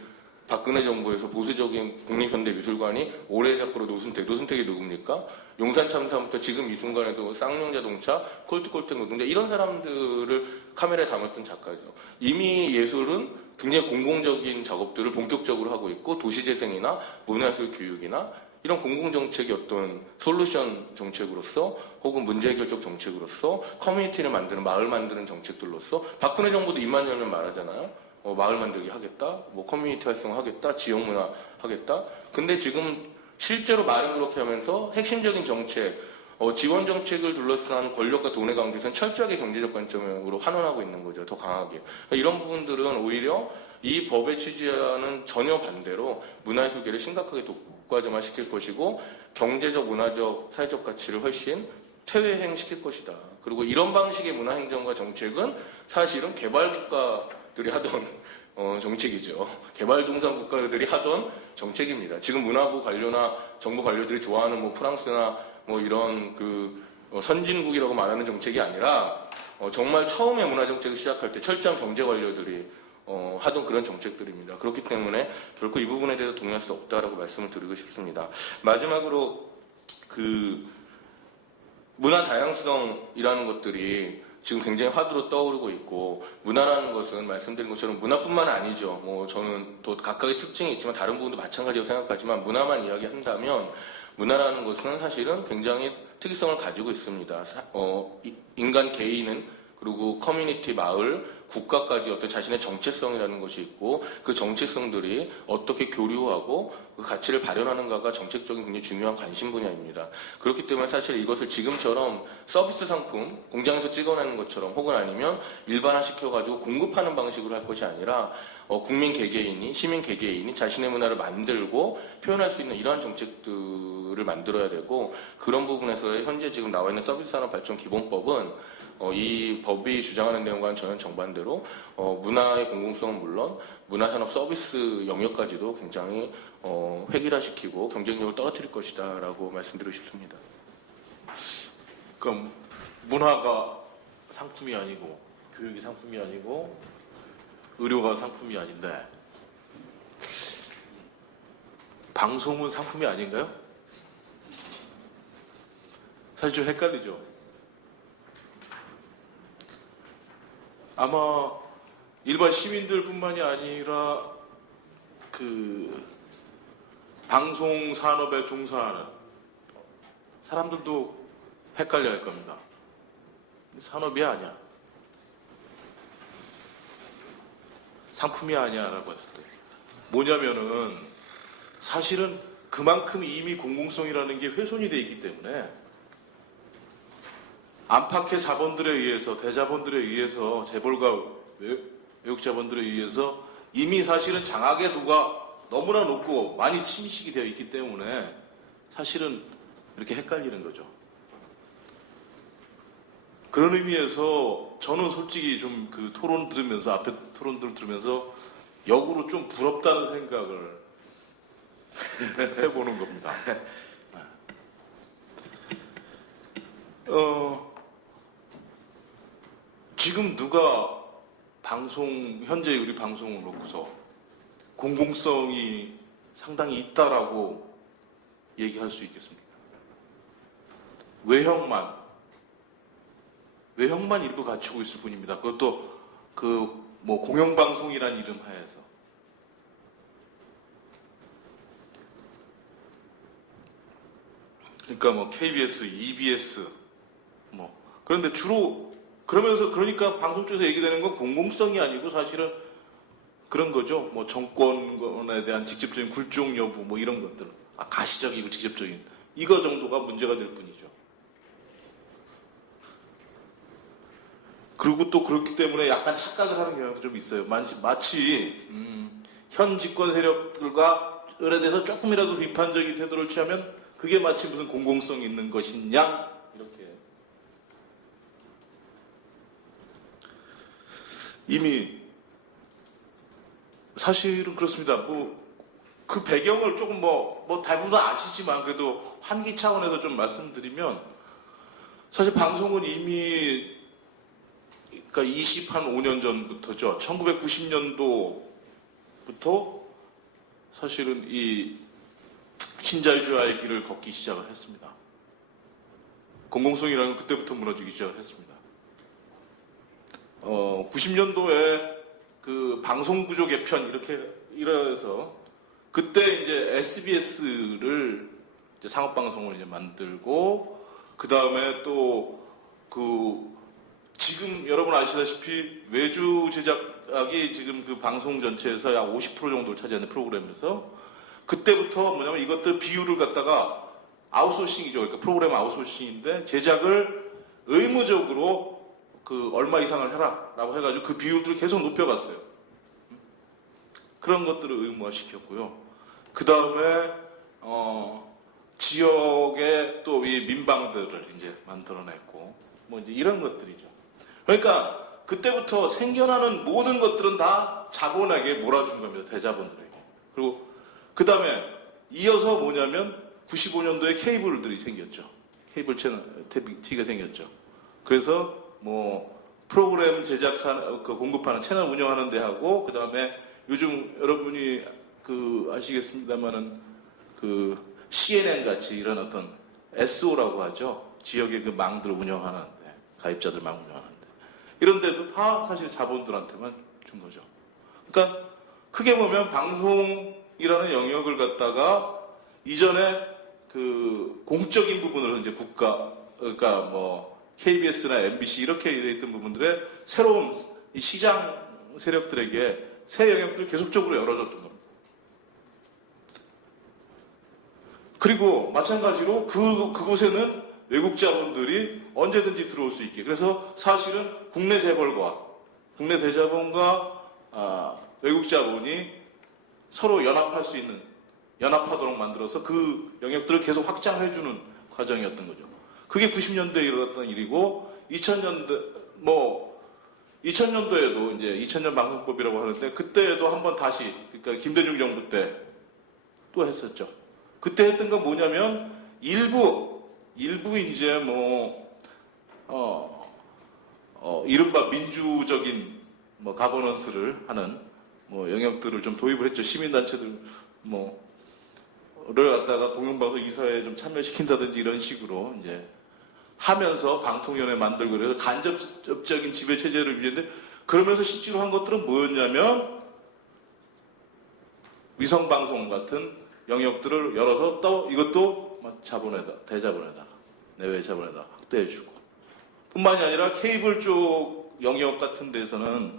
박근혜 정부에서 보수적인 국립현대미술관이 올해 작가로 노순택이 누굽니까? 용산 참사부터 지금 이 순간에도 쌍용자동차, 콜트콜텍 노동자 이런 사람들을 카메라에 담았던 작가죠. 이미 예술은 굉장히 공공적인 작업들을 본격적으로 하고 있고 도시재생이나 문화예술 교육이나 이런 공공정책의 어떤 솔루션 정책으로서 혹은 문제해결적 정책으로서 커뮤니티를 만드는 마을 만드는 정책들로서 박근혜 정부도 입만 열면 말하잖아요. 마을 만들기 하겠다, 뭐 커뮤니티 활성화하겠다, 지역문화 하겠다. 근데 지금 실제로 말은 그렇게 하면서 핵심적인 정책, 지원 정책을 둘러싼 권력과 돈의 관계에서는 철저하게 경제적 관점으로 환원하고 있는 거죠. 더 강하게. 이런 부분들은 오히려 이 법의 취지와는 전혀 반대로 문화예술계를 심각하게 독과점화시킬 것이고 경제적, 문화적, 사회적 가치를 훨씬 퇴행시킬 것이다. 그리고 이런 방식의 문화행정과 정책은 사실은 개발국가들이 하던 정책이죠. 개발동산 국가들이 하던 정책입니다. 지금 문화부 관료나 정부 관료들이 좋아하는 뭐 프랑스나 뭐 이런 그 선진국이라고 말하는 정책이 아니라 정말 처음에 문화정책을 시작할 때 철저한 경제 관료들이 하던 그런 정책들입니다. 그렇기 때문에 결코 이 부분에 대해서 동의할 수 없다라고 말씀을 드리고 싶습니다. 마지막으로 그 문화 다양성이라는 것들이 지금 굉장히 화두로 떠오르고 있고 문화라는 것은 말씀드린 것처럼 문화뿐만 아니죠. 뭐 저는 또 각각의 특징이 있지만 다른 부분도 마찬가지라고 생각하지만 문화만 이야기한다면 문화라는 것은 사실은 굉장히 특이성을 가지고 있습니다. 인간 개인은 그리고 커뮤니티, 마을, 국가까지 어떤 자신의 정체성이라는 것이 있고 그 정체성들이 어떻게 교류하고 그 가치를 발현하는가가 정책적인 굉장히 중요한 관심 분야입니다. 그렇기 때문에 사실 이것을 지금처럼 서비스 상품, 공장에서 찍어내는 것처럼 혹은 아니면 일반화시켜가지고 공급하는 방식으로 할 것이 아니라 국민 개개인이, 시민 개개인이 자신의 문화를 만들고 표현할 수 있는 이러한 정책들을 만들어야 되고 그런 부분에서 현재 지금 나와 있는 서비스산업발전기본법은 이 법이 주장하는 내용과는 전혀 정반대로 문화의 공공성은 물론 문화산업 서비스 영역까지도 굉장히 획일화시키고 경쟁력을 떨어뜨릴 것이다 라고 말씀드리고 싶습니다. 그럼 문화가 상품이 아니고 교육이 상품이 아니고 의료가 상품이 아닌데 방송은 상품이 아닌가요? 사실 좀 헷갈리죠. 아마 일반 시민들뿐만이 아니라 그 방송 산업에 종사하는 사람들도 헷갈려 할 겁니다. 산업이 아니야. 상품이 아니야라고 했을 때 뭐냐면은 사실은 그만큼 이미 공공성이라는 게 훼손이 돼 있기 때문에 안팎의 자본들에 의해서 대자본들에 의해서 재벌과 외국 자본들에 의해서 이미 사실은 장악의 도가 너무나 높고 많이 침식이 되어 있기 때문에 사실은 이렇게 헷갈리는 거죠. 그런 의미에서 저는 솔직히 좀 그 토론 들으면서 앞에 토론들 들으면서 역으로 좀 부럽다는 생각을 해보는 겁니다. 지금 누가 현재 우리 방송을 놓고서 공공성이 상당히 있다라고 얘기할 수 있겠습니까? 외형만 일부 갖추고 있을 뿐입니다. 그것도 뭐 공영방송이란 이름 하에서. 그러니까 뭐 KBS, EBS 그런데 주로 그러니까 방송 쪽에서 얘기되는 건 공공성이 아니고 사실은 그런 거죠. 뭐 정권에 대한 직접적인 굴종 여부 뭐 이런 것들. 가시적이고 직접적인 이거 정도가 문제가 될 뿐이죠. 그리고 또 그렇기 때문에 약간 착각을 하는 경향도 좀 있어요. 마치 현 집권 세력들에 대해서 조금이라도 비판적인 태도를 취하면 그게 마치 무슨 공공성이 있는 것이냐 이렇게. 이미 사실은 그렇습니다. 그 배경을 조금 대부분 아시지만 그래도 환기 차원에서 좀 말씀드리면 사실 방송은 이미 그러니까 25년 전부터죠. 1990년도부터 사실은 이 신자유주의의 길을 걷기 시작을 했습니다. 공공성이라는 건 그때부터 무너지기 시작을 했습니다. 90년도에 그 방송구조 개편 이렇게 이래서 그때 이제 SBS를 이제 상업방송을 이제 만들고 그 다음에 또 그 지금 여러분 아시다시피 외주 제작이 지금 그 방송 전체에서 약 50% 정도를 차지하는 프로그램에서 그때부터 뭐냐면 이것들 비율을 갖다가 아웃소싱이죠. 그러니까 프로그램 아웃소싱인데 제작을 의무적으로 그 얼마 이상을 해라라고 해가지고 그 비율들을 계속 높여갔어요. 그런 것들을 의무화시켰고요. 그 다음에 지역의 또 이 민방들을 이제 만들어냈고 뭐 이제 이런 것들이죠. 그러니까 그때부터 생겨나는 모든 것들은 다 자본에게 몰아준 겁니다. 대자본들에게. 그리고 그 다음에 이어서 뭐냐면 95년도에 케이블들이 생겼죠. 케이블 채널, TV가 생겼죠. 그래서 뭐 프로그램 제작하는, 그 공급하는 채널 운영하는 데하고 그 다음에 요즘 여러분이 그 아시겠습니다만은 그 CNN 같이 이런 어떤 SO라고 하죠. 지역의 그 망들을 운영하는데, 가입자들 망 운영하는데. 이런 데도 다 사실 자본들한테만 준 거죠. 그러니까 크게 보면 방송이라는 영역을 갖다가 이전에 그 공적인 부분으로 이제 국가, 그러니까 뭐 KBS나 MBC 이렇게 돼 있던 부분들의 새로운 이 시장 세력들에게 새 영역들을 계속적으로 열어줬던 겁니다. 그리고 마찬가지로 그곳에는 외국 자본들이 언제든지 들어올 수 있게. 그래서 사실은 국내 재벌과 국내 대자본과 외국 자본이 서로 연합할 수 있는, 연합하도록 만들어서 그 영역들을 계속 확장해주는 과정이었던 거죠. 그게 90년대에 일어났던 일이고 2000년도에도 이제 2000년 방송법이라고 하는데 그때에도 한번 다시, 그러니까 김대중 정부 때 또 했었죠. 그때 했던 건 뭐냐면 일부 이제 이른바 민주적인 뭐 가버넌스를 하는 뭐 영역들을 좀 도입을 했죠. 시민단체들 를 갖다가 공영방송 이사회에 좀 참여시킨다든지 이런 식으로 이제 하면서 방통위원회 만들고 그래서 간접적인 지배체제를 유지했는데 그러면서 실제로 한 것들은 뭐였냐면 위성방송 같은 영역들을 열어서 또 이것도 대자본에다가 내외 자본에다가 확대해주고 뿐만이 아니라 케이블 쪽 영역 같은 데서는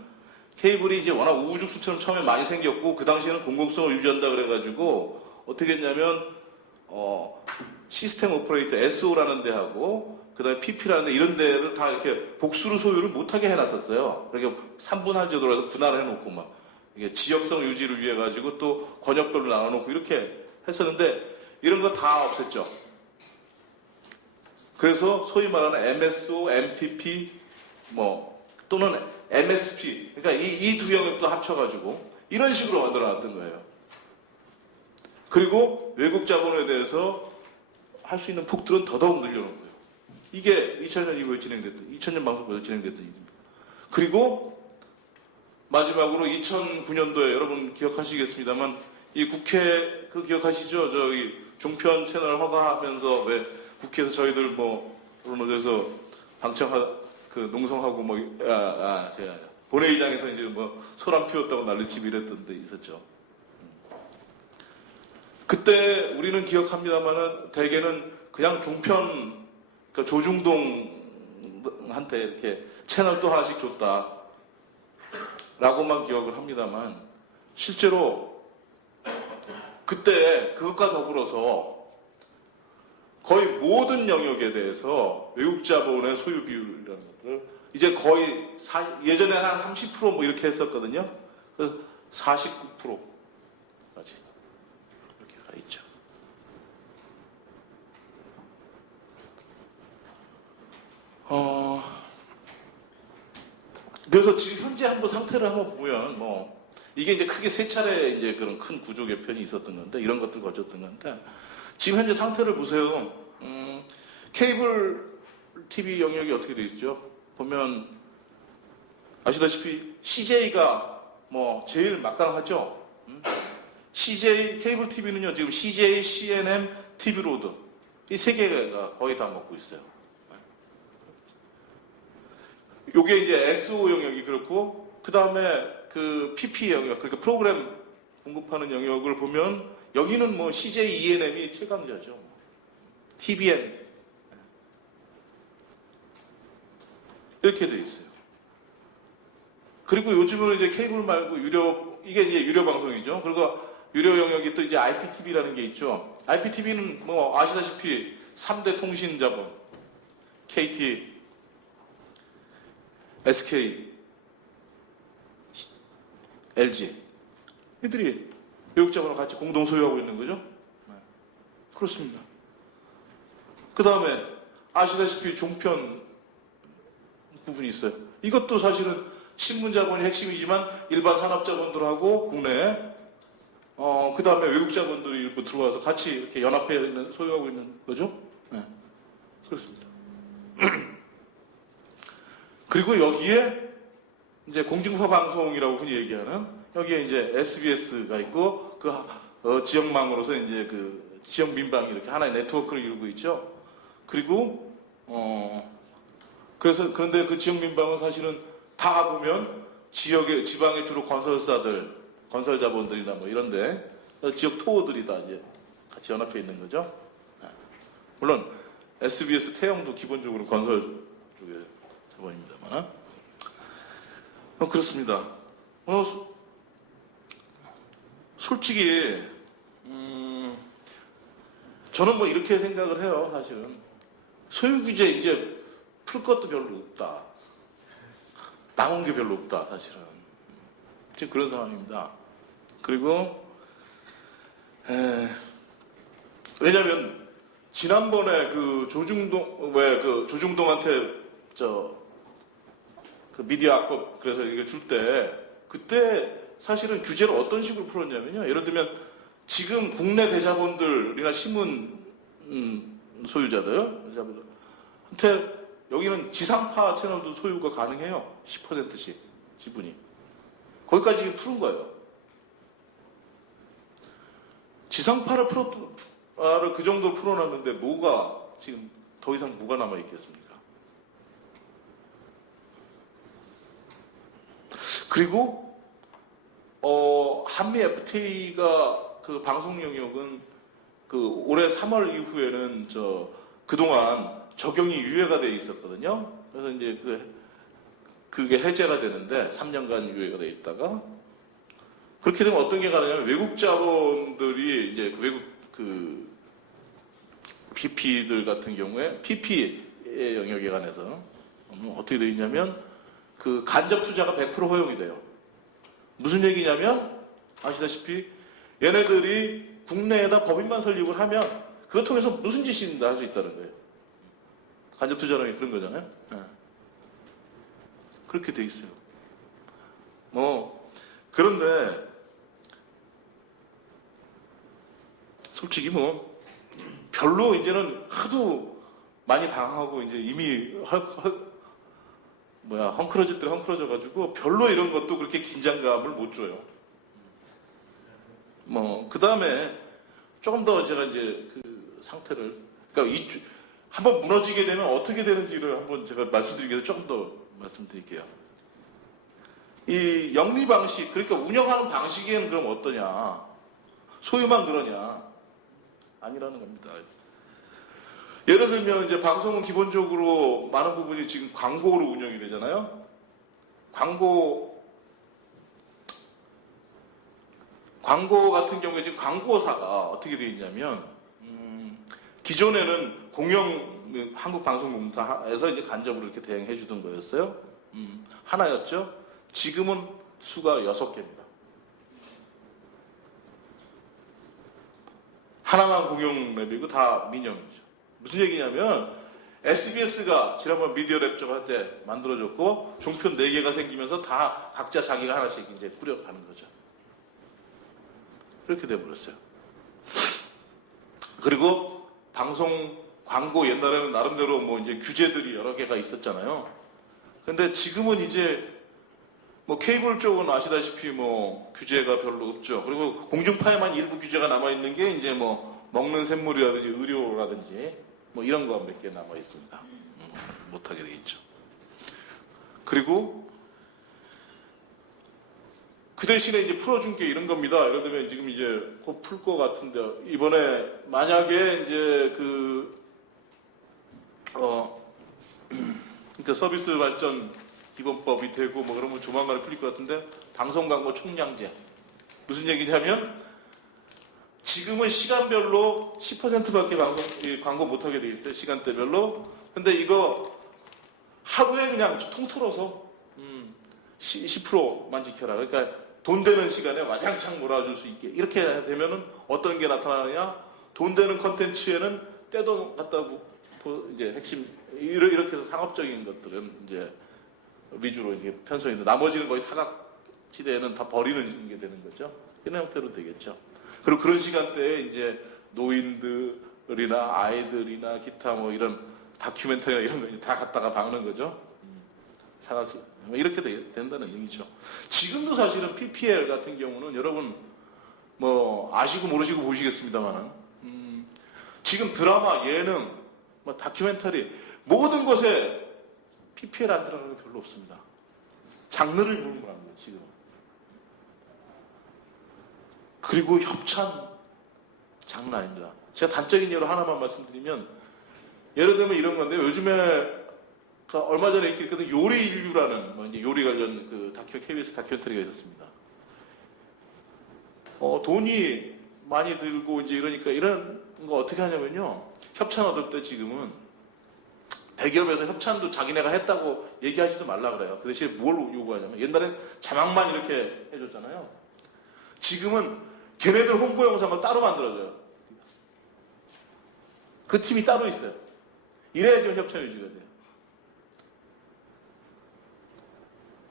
케이블이 이제 워낙 우후죽순처럼 처음에 많이 생겼고 그 당시에는 공공성을 유지한다 그래가지고 어떻게 했냐면 시스템 오퍼레이터 SO라는 데하고 그 다음에 PP라는 데 이런 데를 다 이렇게 복수로 소유를 못하게 해놨었어요. 그렇게 3분할 제도로 해서 분할을 해놓고 막 이게 지역성 유지를 위해 가지고 또 권역별로 나눠놓고 이렇게 했었는데 이런 거 다 없앴죠. 그래서 소위 말하는 MSO, MTP 또는 MSP 그러니까 이 두 영역도 합쳐가지고 이런 식으로 만들어놨던 거예요. 그리고 외국 자본에 대해서 할 수 있는 폭들은 더더욱 늘려놓은 거예요. 이게 2000년 이후에 2000년 방송부에서 진행됐던 일입니다. 그리고 마지막으로 2009년도에 여러분 기억하시겠습니다만 이 국회 그 기억하시죠? 저기 종편 채널 허가하면서 왜 국회에서 저희들 그런 데서 농성하고 본회의장에서 이제 소란 피웠다고 난리치고 이랬던 데 있었죠. 그때 우리는 기억합니다만은 대개는 그냥 종편, 그러니까 조중동한테 이렇게 채널 또 하나씩 줬다라고만 기억을 합니다만 실제로 그때 그것과 더불어서 거의 모든 영역에 대해서 외국 자본의 소유 비율이라는 것들 이제 거의 예전에 한 30% 이렇게 했었거든요. 그래서 49%까지 이렇게 가 있죠. 그래서 지금 현재 한번 상태를 한번 보면 이게 이제 크게 세 차례 이제 그런 큰 구조 개편이 있었던 건데 이런 것들 거쳤던 건데 지금 현재 상태를 보세요. 케이블 TV 영역이 어떻게 되어 있죠? 보면 아시다시피 CJ가 제일 막강하죠. CJ 케이블 TV는요 지금 CJ, CNN, TV 로드 이 세 개가 거의 다 먹고 있어요. 요게 이제 SO 영역이 그렇고 그 다음에 그 PP 영역 그러니까 프로그램 공급하는 영역을 보면 여기는 뭐 CJ, ENM이 최강자죠. TVN 이렇게 돼 있어요. 그리고 요즘은 이제 케이블 말고 유료 이게 이제 유료 방송이죠. 그리고 유료 영역이 또 이제 IPTV라는 게 있죠. IPTV는 뭐 아시다시피 3대 통신 자본 KT, SK, LG 이들이 외국 자본을 같이 공동 소유하고 있는 거죠. 그렇습니다. 그 다음에 아시다시피 종편 부분이 있어요. 이것도 사실은 신문 자본이 핵심이지만 일반 산업 자본들하고 국내 그 다음에 외국 자본들이 일부 들어와서 같이 이렇게 연합해 있는 소유하고 있는 거죠. 네. 그렇습니다. 그리고 여기에 이제 공중파 방송이라고 흔히 얘기하는 여기에 이제 SBS가 있고 그 지역망으로서 이제 그 지역 민방위 이렇게 하나의 네트워크를 이루고 있죠. 그리고 그런데 그 지역 민방은 사실은 다 보면 지역의 지방의 주로 건설사들, 건설 자본들이나 뭐 이런데 지역 토호들이 다 이제 같이 연합해 있는 거죠. 물론 SBS 태영도 기본적으로 건설 쪽의 자본입니다만 그렇습니다. 솔직히 저는 뭐 이렇게 생각을 해요. 사실은 소유 규제 이제 풀 것도 별로 없다. 남은 게 별로 없다. 사실은 지금 그런 상황입니다. 그리고 왜냐하면 지난번에 그 조중동한테 그 미디어 악법 그래서 이거 줄 때 그때 사실은 규제를 어떤 식으로 풀었냐면요. 예를 들면 지금 국내 대자본들이나 신문 소유자들한테 여기는 지상파 채널도 소유가 가능해요. 10%씩 지분이. 거기까지 지금 푸는 거예요. 지상파를 그 정도로 풀어놨는데 뭐가 지금 더 이상 뭐가 남아있겠습니까? 그리고 한미 FTA가 그 방송 영역은 그 올해 3월 이후에는 그동안 적용이 유예가 돼 있었거든요. 그래서 이제 그게 해제가 되는데 3년간 유예가 돼 있다가 그렇게 되면 어떤 게 가능하냐면 외국 자본들이 이제 외국 PP들 같은 경우에 PP의 영역에 관해서 어떻게 돼 있냐면 그 간접 투자가 100% 허용이 돼요. 무슨 얘기냐면 아시다시피 얘네들이 국내에다 법인만 설립을 하면 그것 통해서 무슨 짓이든 할 수 있다는 거예요. 간접 투자라는 게 그런 거잖아요. 네. 그렇게 돼 있어요. 그런데 솔직히 별로 이제는 하도 많이 당하고 이제 이미 헝클어질 때 헝클어져가지고 별로 이런 것도 그렇게 긴장감을 못 줘요. 그 다음에 조금 더 제가 이제 그 상태를 그러니까 한번 무너지게 되면 어떻게 되는지를 한번 제가 말씀드리기 위해서 조금 더 말씀드릴게요. 이 영리 방식, 그러니까 운영하는 방식에는 그럼 어떠냐? 소유만 그러냐? 아니라는 겁니다. 예를 들면 이제 방송은 기본적으로 많은 부분이 지금 광고로 운영이 되잖아요. 광고 같은 경우에 지금 광고사가 어떻게 되어 있냐면 기존에는 한국방송공사에서 이제 간접으로 이렇게 대행해 주던 거였어요. 하나였죠. 지금은 수가 6개입니다. 하나만 공영 랩이고 다 민영이죠. 무슨 얘기냐면 SBS가 지난번 미디어 랩적 할 때 만들어졌고 종편 4개가 생기면서 다 각자 자기가 하나씩 이제 꾸려가는 거죠. 그렇게 돼버렸어요. 그리고 방송 광고 옛날에는 나름대로 이제 규제들이 여러 개가 있었잖아요. 근데 지금은 이제 뭐 케이블 쪽은 아시다시피 뭐 규제가 별로 없죠. 그리고 공중파에만 일부 규제가 남아 있는 게 이제 뭐 먹는 샘물이라든지 의료라든지 뭐 이런 거 몇 개 남아 있습니다. 못하게 돼 있죠. 그리고 그 대신에 이제 풀어준 게 이런 겁니다. 예를 들면 지금 이제 곧 풀 것 같은데 이번에 만약에 이제 그러니까 서비스 발전 기본법이 되고 뭐 그러면 조만간에 풀릴 것 같은데 방송 광고 총량제 무슨 얘기냐면 지금은 시간별로 10%밖에 광고 못하게 돼 있어요. 시간대별로. 근데 이거 하루에 그냥 통틀어서 10%만 지켜라. 그러니까 돈 되는 시간에 와장창 몰아줄 수 있게 이렇게 되면은 어떤 게 나타나느냐? 돈 되는 컨텐츠에는 때도 갖다 이제 핵심 이렇게 해서 상업적인 것들은 이제 위주로 이게 편성인데 나머지는 거의 사각 시대에는 다 버리는 게 되는 거죠. 이런 형태로 되겠죠. 그리고 그런 시간대에 이제 노인들이나 아이들이나 기타 뭐 이런 다큐멘터리나 이런 거 다 갖다가 박는 거죠. 사각시 이렇게 된다는 얘기죠. 지금도 사실은 PPL 같은 경우는 여러분 뭐 아시고 모르시고 보시겠습니다만은 지금 드라마, 예능, 뭐 다큐멘터리 모든 것에 PPL 안 들어가는 게 별로 없습니다. 장르를 불문하는 거예요 지금. 그리고 협찬 장난 아닙니다. 제가 단적인 예로 하나만 말씀드리면 예를 들면 이런 건데 요즘에 얼마 전에 인기 있거든 요리 인류라는 뭐 이제 요리 관련 그 KBS 다큐멘터리가 있었습니다. 돈이 많이 들고 이제 이러니까 이런 거 어떻게 하냐면요. 협찬 얻을 때 지금은 대기업에서 협찬도 자기네가 했다고 얘기하지도 말라 그래요. 그 대신에 뭘 요구하냐면 옛날엔 자막만 이렇게 해줬잖아요. 지금은 걔네들 홍보 영상을 따로 만들어줘요. 그 팀이 따로 있어요. 이래야 지금 협찬 유지가 돼요.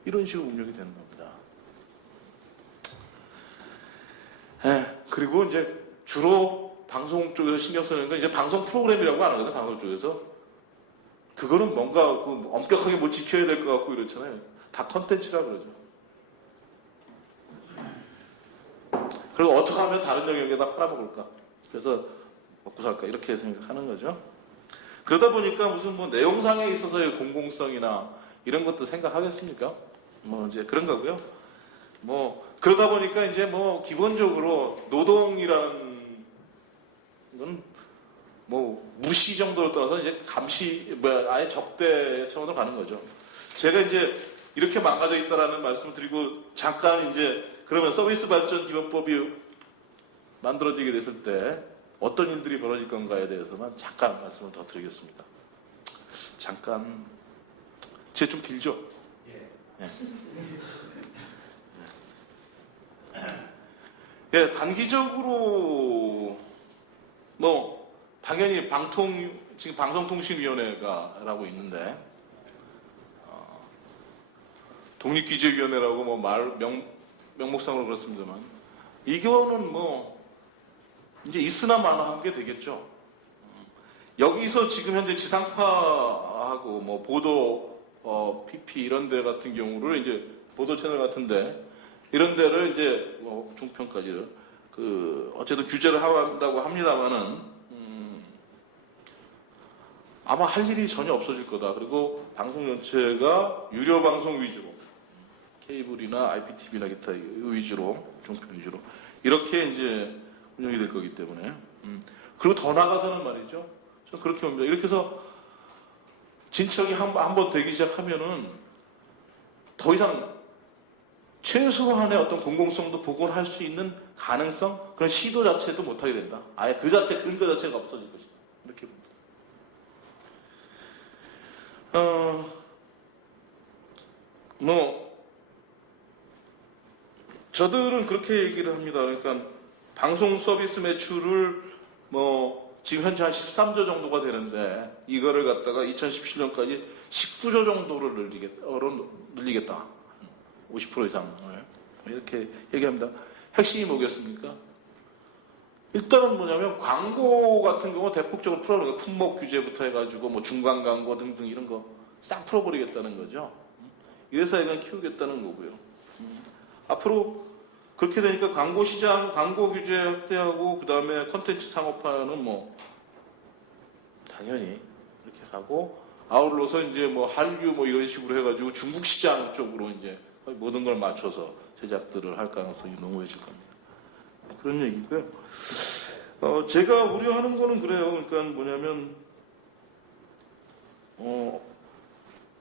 이런 식으로 운영이 되는 겁니다. 그리고 이제 주로 방송 쪽에서 신경 쓰는 건 이제 방송 프로그램이라고 안 하거든요. 방송 쪽에서. 그거는 뭔가 엄격하게 뭐 지켜야 될 것 같고 이렇잖아요. 다 컨텐츠라 그러죠. 그리고 어떻게 하면 다른 영역에다 팔아먹을까? 그래서 먹고 살까? 이렇게 생각하는 거죠. 그러다 보니까 무슨 뭐 내용상에 있어서의 공공성이나 이런 것도 생각하겠습니까? 뭐 이제 그런 거고요. 뭐 그러다 보니까 이제 뭐 기본적으로 노동이라는 건 뭐 무시 정도를 떠나서 이제 감시 아예 적대 차원으로 가는 거죠. 제가 이제 이렇게 망가져 있다라는 말씀을 드리고 잠깐 이제 그러면 서비스 발전 기본법이 만들어지게 됐을 때 어떤 일들이 벌어질 건가에 대해서만 잠깐 말씀을 더 드리겠습니다. 잠깐 제 좀 길죠? 예, 단기적으로 뭐 당연히 지금 방송통신위원회가라고 있는데 독립기재위원회라고 뭐 명목상으로 그렇습니다만 이거는 뭐 이제 있으나 마나 한 게 되겠죠. 여기서 지금 현재 지상파하고 뭐 보도 PP 이런 데 같은 경우를 이제 보도 채널 같은데 이런 데를 이제 뭐 중편까지를 어쨌든 규제를 한다고 합니다만은 아마 할 일이 전혀 없어질 거다. 그리고 방송 전체가 유료 방송 위주로 케이블이나 IPTV나 기타 위주로 중편 위주로 이렇게 이제 운영이 될 거기 때문에 그리고 더 나가서는 말이죠. 저는 그렇게 봅니다. 이렇게 해서 진척이 한번 되기 시작하면은 더 이상 최소한의 어떤 공공성도 복원할 수 있는 가능성 그런 시도 자체도 못하게 된다. 아예 그 자체 근거 자체가 없어질 것이다. 이렇게 봅니다. 뭐 저들은 그렇게 얘기를 합니다. 그러니까 방송 서비스 매출을 뭐 지금 현재 한 13조 정도가 되는데 이거를 갖다가 2017년까지 19조 정도를 늘리겠다. 50% 이상을 이렇게 얘기합니다. 핵심이 뭐겠습니까? 일단은 뭐냐면 광고 같은 경우 대폭적으로 풀어버리고 품목 규제부터 해가지고 뭐 중간 광고 등등 이런 거 싹 풀어버리겠다는 거죠. 이래서 이건 키우겠다는 거고요. 앞으로 그렇게 되니까 광고 시장, 광고 규제 확대하고 그 다음에 컨텐츠 상업화는 뭐 당연히 이렇게 가고 아울러서 이제 뭐 한류 뭐 이런 식으로 해가지고 중국 시장 쪽으로 이제 모든 걸 맞춰서 제작들을 할 가능성이 농후해질 겁니다. 그런 얘기고요. 제가 우려하는 거는 그래요. 그러니까 뭐냐면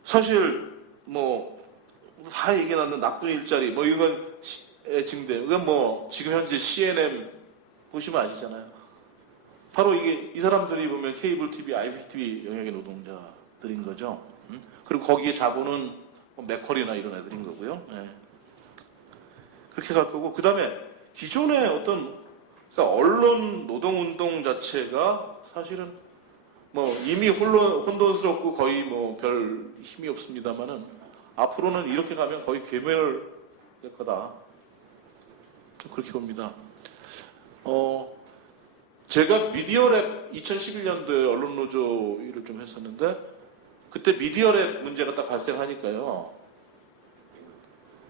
사실 뭐 다 얘기 나는 나쁜 일자리 뭐 이런 건 증대. 이건 뭐 지금 현재 CNN 보시면 아시잖아요. 바로 이게 이 사람들이 보면 케이블 TV, IPTV 영역의 노동자들인 거죠. 그리고 거기에 자본은 뭐 맥커리나 이런 애들인 거고요. 예. 그렇게 갈 거고 그 다음에 기존의 어떤 그러니까 언론 노동운동 자체가 사실은 뭐 이미 혼돈스럽고 거의 뭐 별 힘이 없습니다만은 앞으로는 이렇게 가면 거의 괴멸될 거다. 그렇게 봅니다. 제가 미디어랩 2011년도에 언론노조 일을 좀 했었는데 그때 미디어랩 문제가 딱 발생하니까요.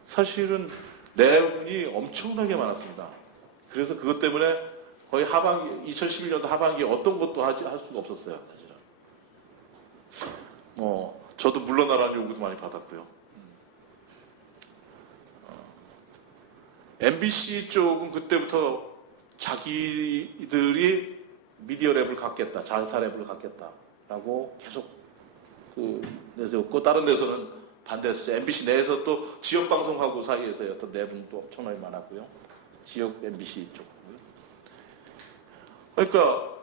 사실은 내분이 엄청나게 많았습니다. 그래서 그것 때문에 거의 하반기 2011년도 하반기에 어떤 것도 할 수가 없었어요. 사실은. 저도 물러나라는 요구도 많이 받았고요. MBC 쪽은 그때부터 자기들이 미디어 랩을 갖겠다, 자사 랩을 갖겠다라고 계속 내세웠고 다른 데서는 반대했었죠. MBC 내에서 또 지역 방송하고 사이에서의 어떤 내분도 엄청나게 많았고요. 지역 MBC 쪽하고요. 그러니까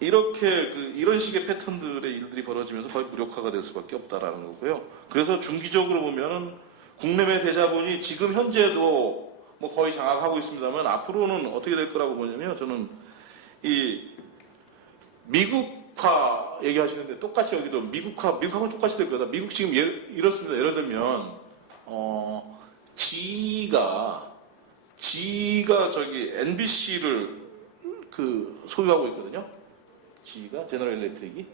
이렇게 이런 식의 패턴들의 일들이 벌어지면서 거의 무력화가 될 수밖에 없다라는 거고요. 그래서 중기적으로 보면은 국내외 대자본이 지금 현재도 뭐 거의 장악하고 있습니다만 앞으로는 어떻게 될 거라고 보냐면 저는 이 미국화 얘기하시는데 똑같이 여기도 미국하고 똑같이 될 거다. 미국 지금 이렇습니다. 예를 들면 GE가 저기 NBC를 소유하고 있거든요. GE가 제너럴 일렉트릭이.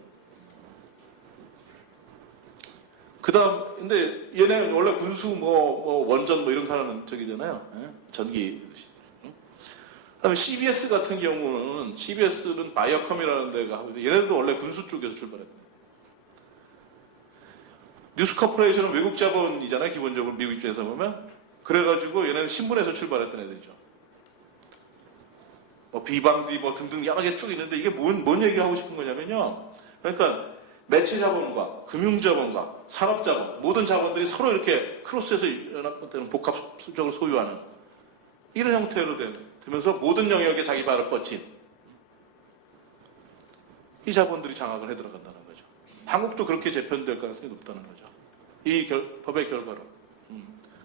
그다음 근데 얘네 원래 군수 뭐 원전 뭐 이런 거 하는 저기잖아요. 예? 전기. 그다음에 CBS 같은 경우는 CBS는 바이어컴이라는 데가 하고 있는데 얘네들도 원래 군수 쪽에서 출발했다. 뉴스 코퍼레이션은 외국 자본이잖아요. 기본적으로 미국 입장에서 보면. 그래가지고 얘네는 신문에서 출발했던 애들이죠. 뭐 비방디 뭐 등등 여러 개 쭉 있는데 이게 뭔 얘기를 하고 싶은 거냐면요. 그러니까 매체 자본과 금융 자본과 산업 자본 모든 자본들이 서로 이렇게 크로스해서 연합되는 복합적으로 소유하는 이런 형태로 되면서 모든 영역에 자기 발을 뻗친 이 자본들이 장악을 해 들어간다는 거죠. 한국도 그렇게 재편될 가능성이 높다는 거죠. 이 법의 결과로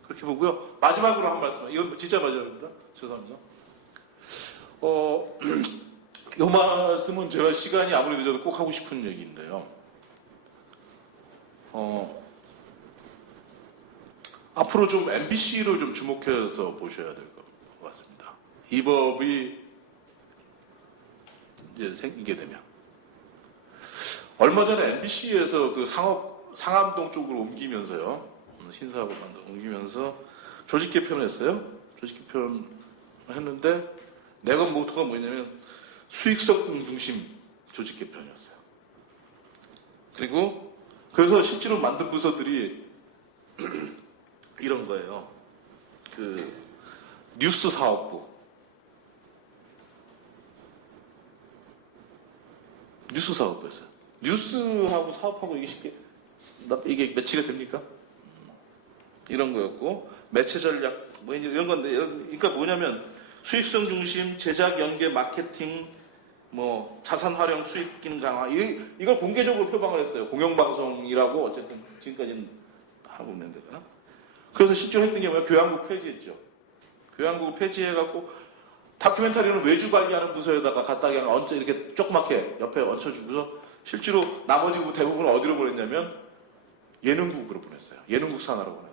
그렇게 보고요. 마지막으로 한 말씀. 이건 진짜 마지막입니다. 죄송합니다. 이 말씀은 제가 시간이 아무리 늦어도 꼭 하고 싶은 얘기인데요. 앞으로 좀 MBC를 좀 주목해서 보셔야 될 것 같습니다. 이 법이 이제 생기게 되면 얼마 전에 MBC에서 상암동 쪽으로 옮기면서요. 신사업을 옮기면서 조직 개편을 했어요. 조직 개편을 했는데 내건 모토가 뭐냐면 수익성 중심 조직 개편이었어요. 그래서 실제로 만든 부서들이 이런 거예요. 뉴스 사업부. 뉴스 사업부였어요. 뉴스하고 사업하고 이게 매치가 됩니까? 이런 거였고, 매체 전략, 뭐 이런 건데, 그러니까 뭐냐면, 수익성 중심, 제작, 연계, 마케팅, 뭐, 자산 활용, 수익 기능 강화, 이걸 공개적으로 표방을 했어요. 공영방송이라고 어쨌든 지금까지는 하고 있는 데가. 그래서 실제로 했던 게 뭐야? 교양국 폐지했죠. 교양국을 폐지해갖고, 다큐멘터리는 외주 관리하는 부서에다가 갖다 그냥 이렇게 조그맣게 옆에 얹혀주고서, 실제로 나머지 대부분을 어디로 보냈냐면, 예능국으로 보냈어요. 예능국 산하로 보냈어요.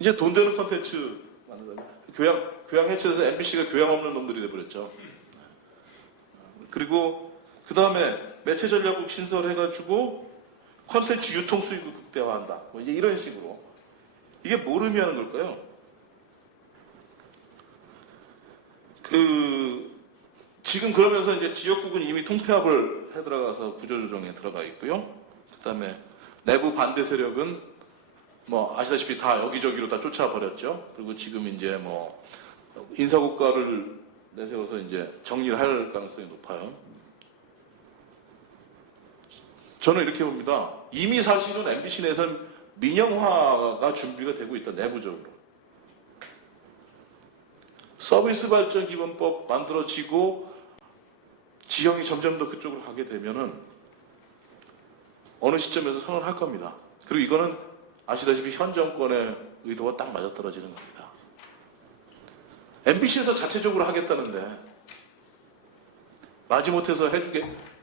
이제 돈 되는 컨텐츠 만든다. 교양 해체돼서 MBC가 교양 없는 놈들이 돼버렸죠. 그리고 그 다음에 매체 전략국 신설해가지고 콘텐츠 유통 수익을 극대화한다. 뭐 이제 이런 식으로. 이게 뭘 의미하는 걸까요? 지금 그러면서 이제 지역국은 이미 통폐합을 해 들어가서 구조조정에 들어가 있고요. 그 다음에 내부 반대 세력은 뭐 아시다시피 다 여기저기로 다 쫓아버렸죠. 그리고 지금 이제 뭐 인사고과를 내세워서 이제 정리를 할 가능성이 높아요. 저는 이렇게 봅니다. 이미 사실은 MBC 내에서는 민영화가 준비가 되고 있다, 내부적으로. 서비스 발전 기본법 만들어지고 지형이 점점 더 그쪽으로 가게 되면은 어느 시점에서 선언할 겁니다. 그리고 이거는 아시다시피 현 정권의 의도와 딱 맞아떨어지는 겁니다. MBC에서 자체적으로 하겠다는데 마지못해서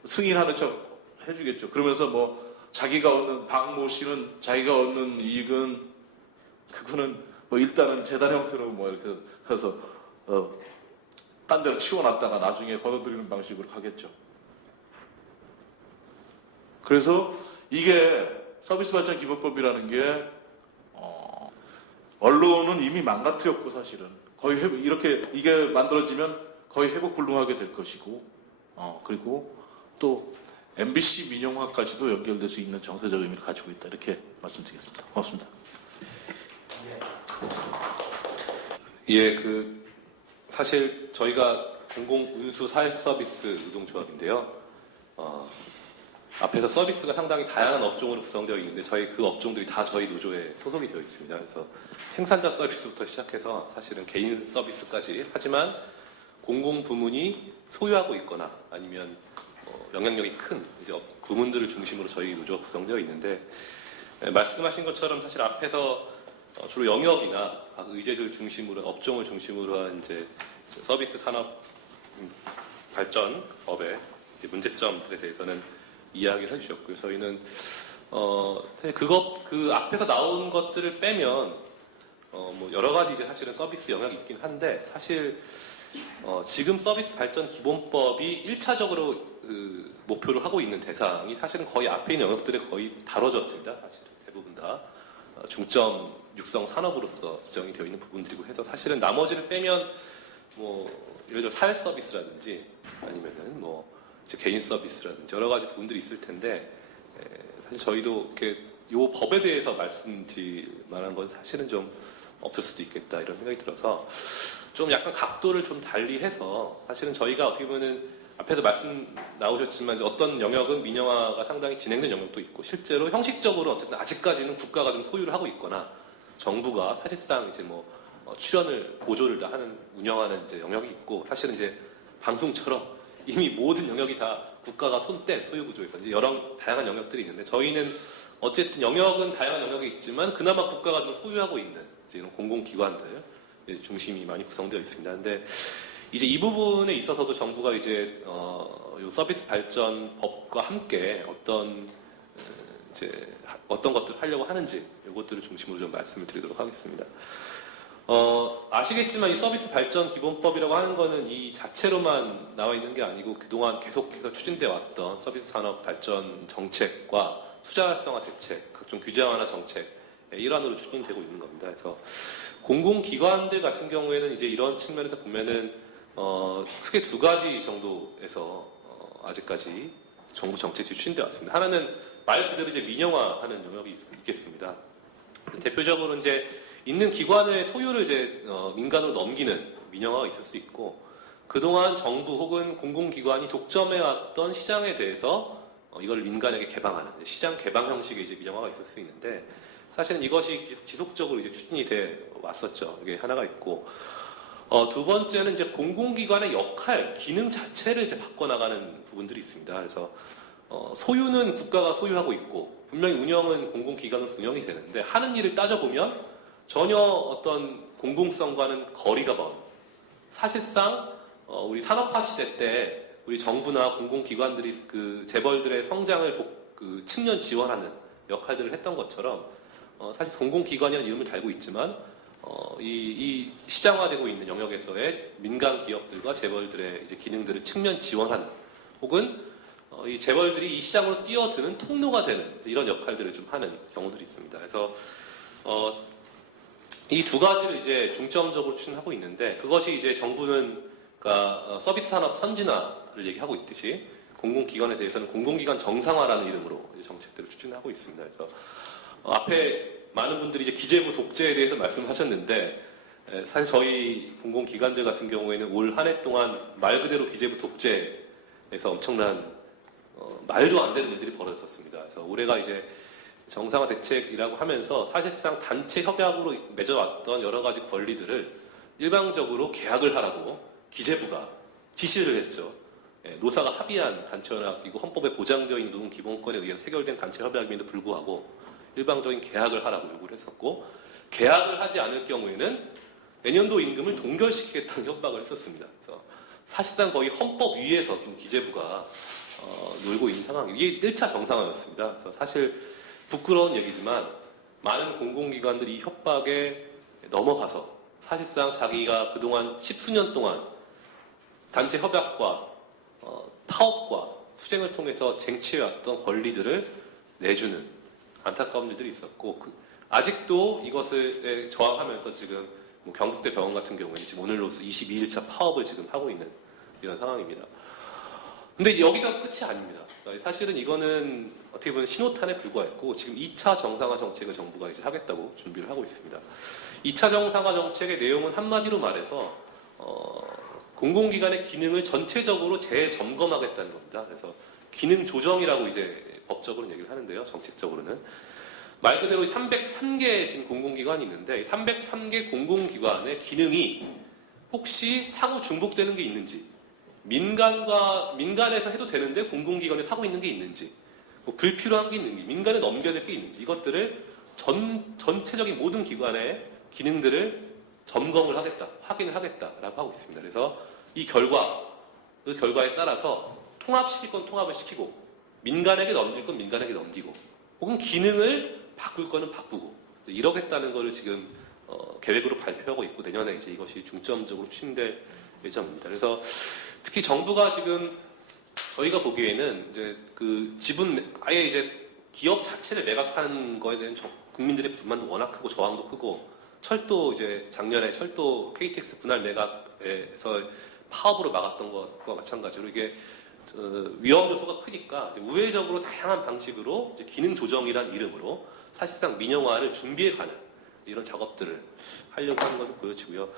승인하는 척 해주겠죠. 그러면서 뭐 자기가 얻는 박모 씨는 자기가 얻는 이익은 그거는 뭐 일단은 재단 형태로 뭐 이렇게 해서 딴 데로 치워놨다가 나중에 걷어들이는 방식으로 가겠죠. 그래서 이게 서비스 발전 기본법이라는 게 언론은 이미 망가뜨렸고 사실은 거의 이렇게 이게 만들어지면 거의 회복 불능하게 될 것이고 그리고 또 MBC 민영화까지도 연결될 수 있는 정세적 의미를 가지고 있다 이렇게 말씀드리겠습니다. 고맙습니다. 예, 사실 저희가 공공운수 사회서비스 노동조합인데요. 앞에서 서비스가 상당히 다양한 업종으로 구성되어 있는데 저희 그 업종들이 다 저희 노조에 소속이 되어 있습니다. 그래서 생산자 서비스부터 시작해서 사실은 개인 서비스까지 하지만 공공부문이 소유하고 있거나 아니면 영향력이 큰 이제 부문들을 중심으로 저희 노조가 구성되어 있는데 말씀하신 것처럼 사실 앞에서 주로 영역이나 각 의제들 중심으로 업종을 중심으로 한 이제 서비스 산업 발전법의 문제점들에 대해서는 이야기를 해주셨고요. 저희는 그 앞에서 나온 것들을 빼면 뭐 여러 가지 이제 사실은 서비스 영역이 있긴 한데 사실 지금 서비스 발전 기본법이 1차적으로 목표를 하고 있는 대상이 사실은 거의 앞에 있는 영역들에 거의 다뤄졌습니다. 사실은 대부분 다 중점 육성 산업으로서 지정이 되어 있는 부분들이고 해서 사실은 나머지를 빼면 뭐 예를 들어 사회 서비스라든지 아니면은 뭐 이제 개인 서비스라든지 여러 가지 부분들이 있을 텐데 사실 저희도 이렇게 요 법에 대해서 말씀드릴 만한 건 사실은 좀 없을 수도 있겠다 이런 생각이 들어서 좀 약간 각도를 좀 달리해서 사실은 저희가 어떻게 보면은 앞에서 말씀 나오셨지만 이제 어떤 영역은 민영화가 상당히 진행된 영역도 있고 실제로 형식적으로 어쨌든 아직까지는 국가가 좀 소유를 하고 있거나 정부가 사실상 이제 뭐 출연을 보조를 다 하는 운영하는 이제 영역이 있고 사실은 이제 방송처럼 이미 모든 영역이 다 국가가 손뗀 소유 구조에서 이제 여러 다양한 영역들이 있는데 저희는 어쨌든 영역은 다양한 영역이 있지만 그나마 국가가 좀 소유하고 있는 이제 이런 공공기관들 중심이 많이 구성되어 있습니다. 근데 이제 이 부분에 있어서도 정부가 이제 요 서비스 발전 법과 함께 어떤 것들을 하려고 하는지 이것들을 중심으로 좀 말씀을 드리도록 하겠습니다. 아시겠지만 이 서비스 발전 기본법이라고 하는 거는 이 자체로만 나와 있는 게 아니고 그동안 계속해서 추진되어 왔던 서비스 산업 발전 정책과 투자 활성화 대책, 각종 규제 완화 정책의 일환으로 추진되고 있는 겁니다. 그래서 공공기관들 같은 경우에는 이제 이런 측면에서 보면은 크게 두 가지 정도에서 아직까지 정부 정책이 추진되어 왔습니다. 하나는 말 그대로 이제 민영화하는 영역이 있겠습니다. 대표적으로 이제 있는 기관의 소유를 이제 민간으로 넘기는 민영화가 있을 수 있고 그동안 정부 혹은 공공기관이 독점해왔던 시장에 대해서 이걸 민간에게 개방하는 시장 개방 형식의 이제 민영화가 있을 수 있는데 사실은 이것이 지속적으로 이제 추진이 돼 왔었죠. 이게 하나가 있고 두 번째는 이제 공공기관의 역할, 기능 자체를 이제 바꿔나가는 부분들이 있습니다. 그래서 소유는 국가가 소유하고 있고 분명히 운영은 공공기관으로 운영이 되는데 하는 일을 따져보면 전혀 어떤 공공성과는 거리가 먼 사실상 우리 산업화 시대 때 우리 정부나 공공기관들이 그 재벌들의 성장을 측면 지원하는 역할들을 했던 것처럼 사실 공공기관이라는 이름을 달고 있지만 이 시장화되고 있는 영역에서의 민간 기업들과 재벌들의 이제 기능들을 측면 지원하는 혹은 이 재벌들이 이 시장으로 뛰어드는 통로가 되는 이런 역할들을 좀 하는 경우들이 있습니다. 그래서 이 두 가지를 이제 중점적으로 추진하고 있는데 그것이 이제 정부는 그러니까 서비스 산업 선진화를 얘기하고 있듯이 공공기관에 대해서는 공공기관 정상화라는 이름으로 이제 정책들을 추진하고 있습니다. 그래서 앞에 많은 분들이 이제 기재부 독재에 대해서 말씀하셨는데 사실 저희 공공기관들 같은 경우에는 올 한 해 동안 말 그대로 기재부 독재에서 엄청난 말도 안 되는 일들이 벌어졌습니다. 그래서 올해가 이제 정상화 대책이라고 하면서 사실상 단체 협약으로 맺어왔던 여러 가지 권리들을 일방적으로 계약을 하라고 기재부가 지시를 했죠. 노사가 합의한 단체 협약이고 헌법에 보장되어 있는 노동 기본권에 의해서 체결된 단체 협약임에도 불구하고 일방적인 계약을 하라고 요구를 했었고 계약을 하지 않을 경우에는 내년도 임금을 동결시키겠다는 협박을 했었습니다. 그래서 사실상 거의 헌법 위에서 지금 기재부가 놀고 있는 상황이에요. 이게 1차 정상화였습니다. 그래서 사실 부끄러운 얘기지만 많은 공공기관들이 이 협박에 넘어가서 사실상 자기가 그동안 10수년 동안 단체 협약과 파업과 투쟁을 통해서 쟁취해왔던 권리들을 내주는 안타까운 일들이 있었고 아직도 이것을 저항하면서 지금 뭐 경북대 병원 같은 경우에는 지금 오늘로서 22일차 파업을 지금 하고 있는 이런 상황입니다. 근데 이제 여기가 끝이 아닙니다. 사실은 이거는 어떻게 보면 신호탄에 불과했고 지금 2차 정상화 정책을 정부가 이제 하겠다고 준비를 하고 있습니다. 2차 정상화 정책의 내용은 한마디로 말해서 공공기관의 기능을 전체적으로 재점검하겠다는 겁니다. 그래서 기능 조정이라고 이제 법적으로 얘기를 하는데요. 정책적으로는 말 그대로 303개 지금 공공기관이 있는데 303개 공공기관의 기능이 혹시 상호 중복되는 게 있는지 민간에서 해도 되는데 공공기관에서 하고 있는 게 있는지 뭐 불필요한 게 있는지 민간에 넘겨야 될 게 있는지 이것들을 전체적인 모든 기관의 기능들을 점검을 하겠다, 확인을 하겠다라고 하고 있습니다. 그래서 이 그 결과에 따라서 통합시킬 건 통합을 시키고 민간에게 넘길 건 민간에게 넘기고 혹은 기능을 바꿀 거는 바꾸고 이러겠다는 거를 지금 계획으로 발표하고 있고 내년에 이제 이것이 중점적으로 추진될 예정입니다. 그래서 특히 정부가 지금 저희가 보기에는 이제 그 지분 아예 이제 기업 자체를 매각하는 거에 대한 국민들의 불만도 워낙 크고 저항도 크고 철도 이제 작년에 철도 KTX 분할 매각에서 파업으로 막았던 것과 마찬가지로 이게 위험 요소가 크니까 이제 우회적으로 다양한 방식으로 이제 기능 조정이란 이름으로 사실상 민영화를 준비해 가는 이런 작업들을 하려고 하는 것을 보여지고요.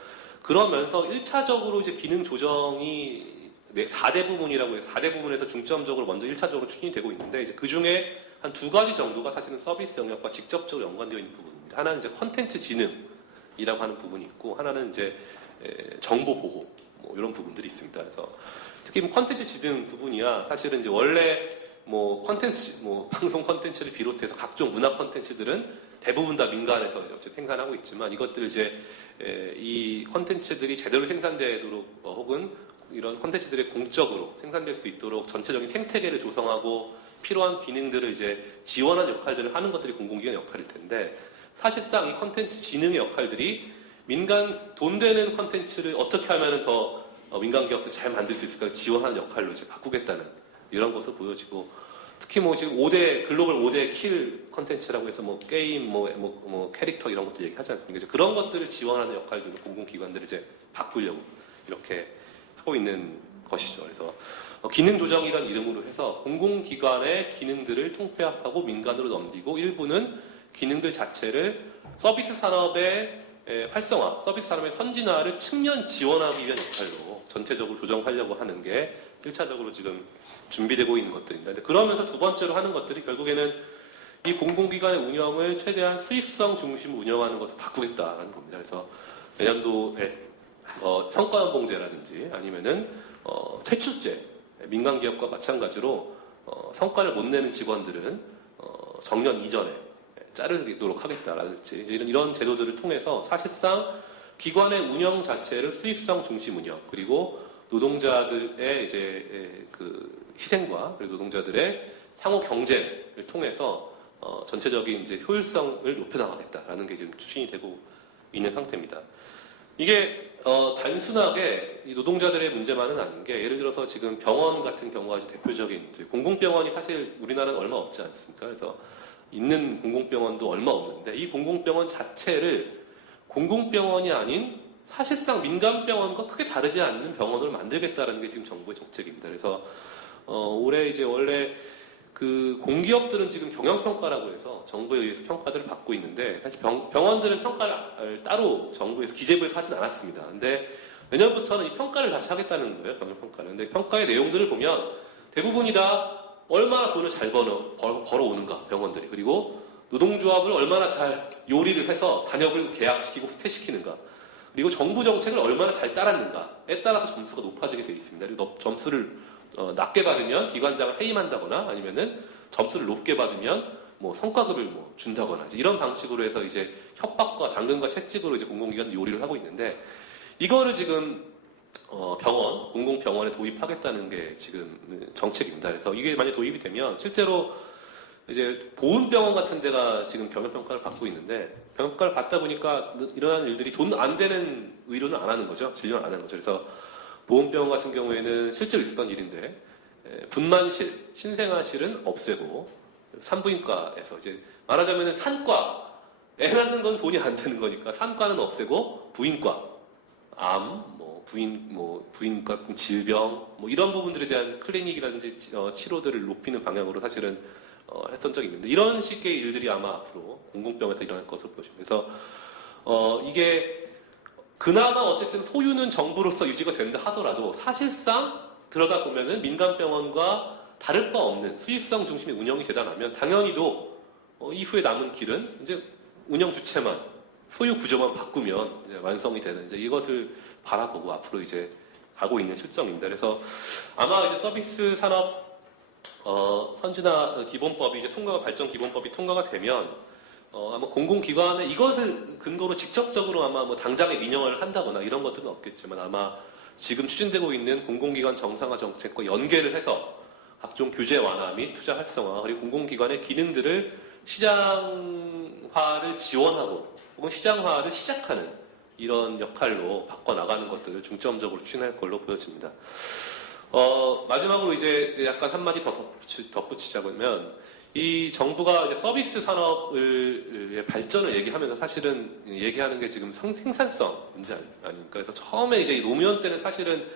그러면서 1차적으로 이제 기능 조정이 4대 부분이라고 해서 4대 부분에서 중점적으로 먼저 1차적으로 추진이 되고 있는데 이제 그 중에 한 2가지 정도가 사실은 서비스 영역과 직접적으로 연관되어 있는 부분입니다. 하나는 이제 컨텐츠 지능이라고 하는 부분이 있고 하나는 이제 정보 보호 뭐 이런 부분들이 있습니다. 그래서 특히 뭐 컨텐츠 지능 부분이야 사실은 이제 원래 뭐 컨텐츠 뭐 방송 컨텐츠를 비롯해서 각종 문화 컨텐츠들은 대부분 다 민간에서 이제 생산하고 있지만 이것들을 이제 이 컨텐츠들이 제대로 생산되도록 혹은 이런 컨텐츠들이 공적으로 생산될 수 있도록 전체적인 생태계를 조성하고 필요한 기능들을 이제 지원하는 역할들을 하는 것들이 공공기관 역할일 텐데 사실상 이 컨텐츠 지능의 역할들이 민간 돈 되는 컨텐츠를 어떻게 하면 더 민간 기업들 잘 만들 수 있을까 지원하는 역할로 이제 바꾸겠다는 이런 것을 보여지고 특히 뭐 지금 글로벌 5대 킬 컨텐츠라고 해서 뭐 게임, 뭐 캐릭터 이런 것들 얘기하지 않습니까? 그런 것들을 지원하는 역할들을 공공기관들을 이제 바꾸려고 이렇게 하고 있는 것이죠. 그래서 기능 조정이라는 이름으로 해서 공공기관의 기능들을 통폐합하고 민간으로 넘기고 일부는 기능들 자체를 서비스 산업의 활성화, 서비스 산업의 선진화를 측면 지원하기 위한 역할로 전체적으로 조정하려고 하는 게 1차적으로 지금 준비되고 있는 것들입니다. 근데 그러면서 두 번째로 하는 것들이 결국에는 이 공공기관의 운영을 최대한 수익성 중심 운영하는 것을 바꾸겠다라는 겁니다. 그래서 내년도에 성과연봉제라든지 아니면은 퇴출제, 민간기업과 마찬가지로 성과를 못 내는 직원들은 정년 이전에 자르도록 하겠다라든지 이런 제도들을 통해서 사실상 기관의 운영 자체를 수익성 중심 운영 그리고 노동자들의 이제 그 희생과 그리고 노동자들의 상호 경쟁을 통해서 전체적인 이제 효율성을 높여나가겠다라는 게 지금 추진이 되고 있는 상태입니다. 이게 단순하게 이 노동자들의 문제만은 아닌 게 예를 들어서 지금 병원 같은 경우가 이제 대표적인 이제 공공병원이 사실 우리나라는 얼마 없지 않습니까? 그래서 있는 공공병원도 얼마 없는데 이 공공병원 자체를 공공병원이 아닌 사실상 민간병원과 크게 다르지 않는 병원을 만들겠다는 게 지금 정부의 정책입니다. 그래서 올해 이제 원래 그 공기업들은 지금 경영평가라고 해서 정부에 의해서 평가들을 받고 있는데 사실 병원들은 평가를 따로 정부에서 기재부에서 하진 않았습니다. 근데 내년부터는 이 평가를 다시 하겠다는 거예요. 경영평가를. 근데 평가의 내용들을 보면 대부분이 다 얼마나 돈을 잘 벌어오는가 병원들이. 그리고 노동조합을 얼마나 잘 요리를 해서 단협을 계약시키고 후퇴시키는가. 그리고 정부 정책을 얼마나 잘 따랐는가에 따라서 점수가 높아지게 되어 있습니다. 그리고 점수를 낮게 받으면 기관장을 해임한다거나 아니면은 점수를 높게 받으면 뭐 성과급을 뭐 준다거나 이런 방식으로 해서 이제 협박과 당근과 채찍으로 이제 공공기관 요리를 하고 있는데 이거를 지금 공공병원에 도입하겠다는 게 지금 정책입니다. 그래서 이게 만약 도입이 되면 실제로 이제 보훈병원 같은 데가 지금 경영평가를 받고 있는데 평가를 받다 보니까 일어나는 일들이 돈 안 되는 의료는 안 하는 거죠. 진료는 안 하는 거죠. 그래서 보훈병원 같은 경우에는 실제로 있었던 일인데 분만실, 신생아실은 없애고 산부인과에서 이제 말하자면 산과 애 낳는 건 돈이 안 되는 거니까 산과는 없애고 부인과 암, 부인과 질병 이런 부분들에 대한 클리닉이라든지 치료들을 높이는 방향으로 사실은 했던 적이 있는데 이런 식의 일들이 아마 앞으로 공공병원에서 일어날 것으로 보여집니다. 그래서 이게 그나마 어쨌든 소유는 정부로서 유지가 된다 하더라도 사실상 들여다 보면은 민간병원과 다를 바 없는 수익성 중심의 운영이 되다 당연히도 이후에 남은 길은 이제 운영 주체만 소유 구조만 바꾸면 이제 완성이 되는 이제 이것을 바라보고 앞으로 이제 가고 있는 실정입니다. 그래서 아마 이제 서비스 산업 선진화 기본법이 이제 발전 기본법이 통과가 되면 아마 공공기관에 이것을 근거로 직접적으로 아마 뭐 당장에 민영화를 한다거나 이런 것들은 없겠지만 아마 지금 추진되고 있는 공공기관 정상화 정책과 연계를 해서 각종 규제 완화 및 투자 활성화 그리고 공공기관의 기능들을 시장화를 지원하고 혹은 시장화를 시작하는 이런 역할로 바꿔나가는 것들을 중점적으로 추진할 걸로 보여집니다. 마지막으로 이제 약간 한마디 더 덧붙이자면 이 정부가 이제 서비스 산업의 발전을 얘기하면서 사실은 얘기하는 게 지금 생산성 문제 아닙니까? 그래서 처음에 이제 노무현 때는 사실은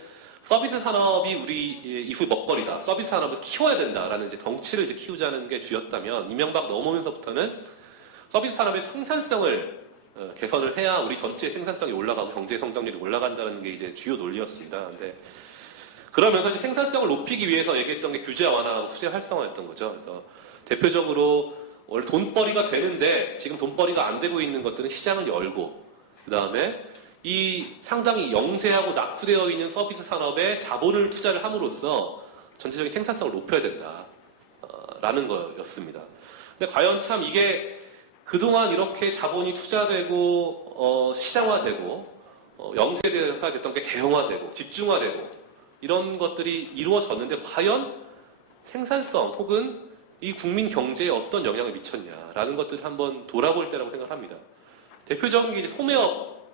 서비스 산업이 우리 이후 먹거리다. 서비스 산업을 키워야 된다라는 이제 덩치를 이제 키우자는 게 주였다면 이명박 넘어오면서부터는 서비스 산업의 생산성을 개선을 해야 우리 전체의 생산성이 올라가고 경제 성장률이 올라간다는 게 이제 주요 논리였습니다. 근데 그러면서 이제 생산성을 높이기 위해서 얘기했던 게 규제 완화하고 투자 활성화였던 거죠. 그래서 대표적으로 원래 돈벌이가 되는데 지금 돈벌이가 안 되고 있는 것들은 시장을 열고 그 다음에 이 상당히 영세하고 낙후되어 있는 서비스 산업에 자본을 투자를 함으로써 전체적인 생산성을 높여야 된다라는 거였습니다. 근데 과연 참 이게 그동안 이렇게 자본이 투자되고 시장화되고 영세가 됐던 게 대형화되고 집중화되고 이런 것들이 이루어졌는데 과연 생산성 혹은 이 국민 경제에 어떤 영향을 미쳤냐라는 것들을 한번 돌아볼 때라고 생각합니다. 대표적인 게 이제 소매업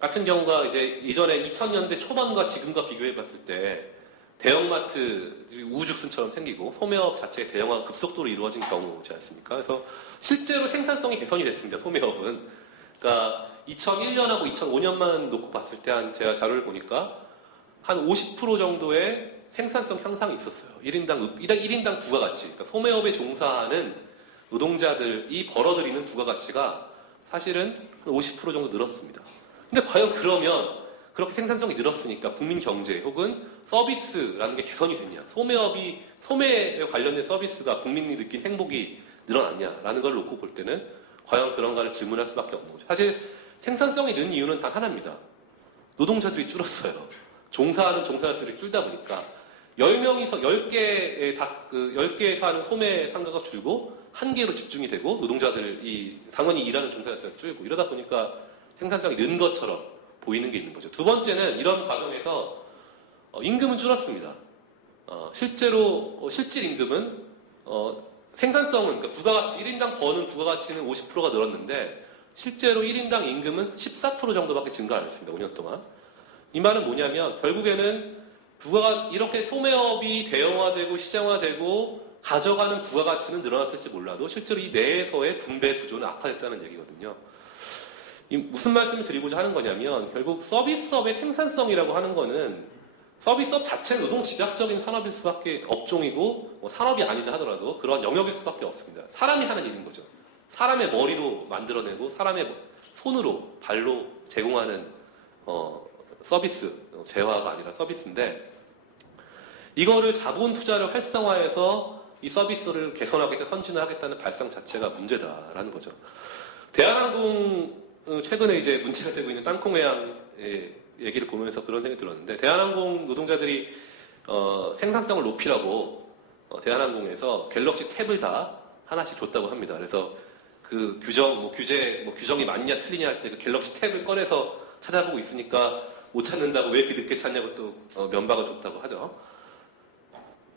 같은 경우가 이제 이전에 2000년대 초반과 지금과 비교해 봤을 때 대형마트 우후죽순처럼 생기고 소매업 자체의 대형화가 급속도로 이루어진 경우지 않습니까? 그래서 실제로 생산성이 개선이 됐습니다. 소매업은. 그러니까 2001년하고 2005년만 놓고 봤을 때 제가 자료를 보니까 한 50% 정도의 생산성 향상이 있었어요. 1인당 부가가치. 그러니까 소매업에 종사하는 노동자들이 벌어들이는 부가가치가 사실은 50% 정도 늘었습니다. 근데 과연 그러면 그렇게 생산성이 늘었으니까 국민 경제 혹은 서비스라는 게 개선이 됐냐? 소매에 관련된 서비스가 국민이 느낀 행복이 늘어났냐라는 걸 놓고 볼 때는 과연 그런가를 질문할 수밖에 없는 거죠. 사실 생산성이 는 이유는 단 하나입니다. 노동자들이 줄었어요. 종사하는 종사자 수를 줄다 보니까 10명이서 10개에서 하는 소매 상가가 줄고 1개로 집중이 되고 노동자들이 당연히 일하는 종사자 수가 줄고 이러다 보니까 생산성이 는 것처럼 보이는 게 있는 거죠. 두 번째는 이런 과정에서 임금은 줄었습니다. 실제로 실질 임금은 생산성은 그러니까 부가가치 1인당 버는 부가가치는 50%가 늘었는데 실제로 1인당 임금은 14% 정도밖에 증가 안 했습니다. 5년 동안. 이 말은 뭐냐면 결국에는 부가가 이렇게 소매업이 대형화되고 시장화되고 가져가는 부가가치는 늘어났을지 몰라도 실제로 이 내에서의 분배 구조는 악화됐다는 얘기거든요. 무슨 말씀을 드리고자 하는 거냐면 결국 서비스업의 생산성이라고 하는 거는 서비스업 자체는 노동 집약적인 산업일 수밖에 업종이고 뭐 산업이 아니다 하더라도 그런 영역일 수밖에 없습니다. 사람이 하는 일인 거죠. 사람의 머리로 만들어내고 사람의 손으로 발로 제공하는 서비스, 재화가 아니라 서비스인데 이거를 자본 투자를 활성화해서 이 서비스를 개선하겠다, 선진화하겠다는 발상 자체가 문제다라는 거죠. 대한항공 최근에 이제 문제가 되고 있는 땅콩회항의 얘기를 보면서 그런 생각이 들었는데 대한항공 노동자들이 생산성을 높이라고 대한항공에서 갤럭시 탭을 다 하나씩 줬다고 합니다. 그래서 그 규정이 맞냐 틀리냐 할 때 그 갤럭시 탭을 꺼내서 찾아보고 있으니까 못 찾는다고 왜 이렇게 늦게 찾냐고 또 면박을 줬다고 하죠.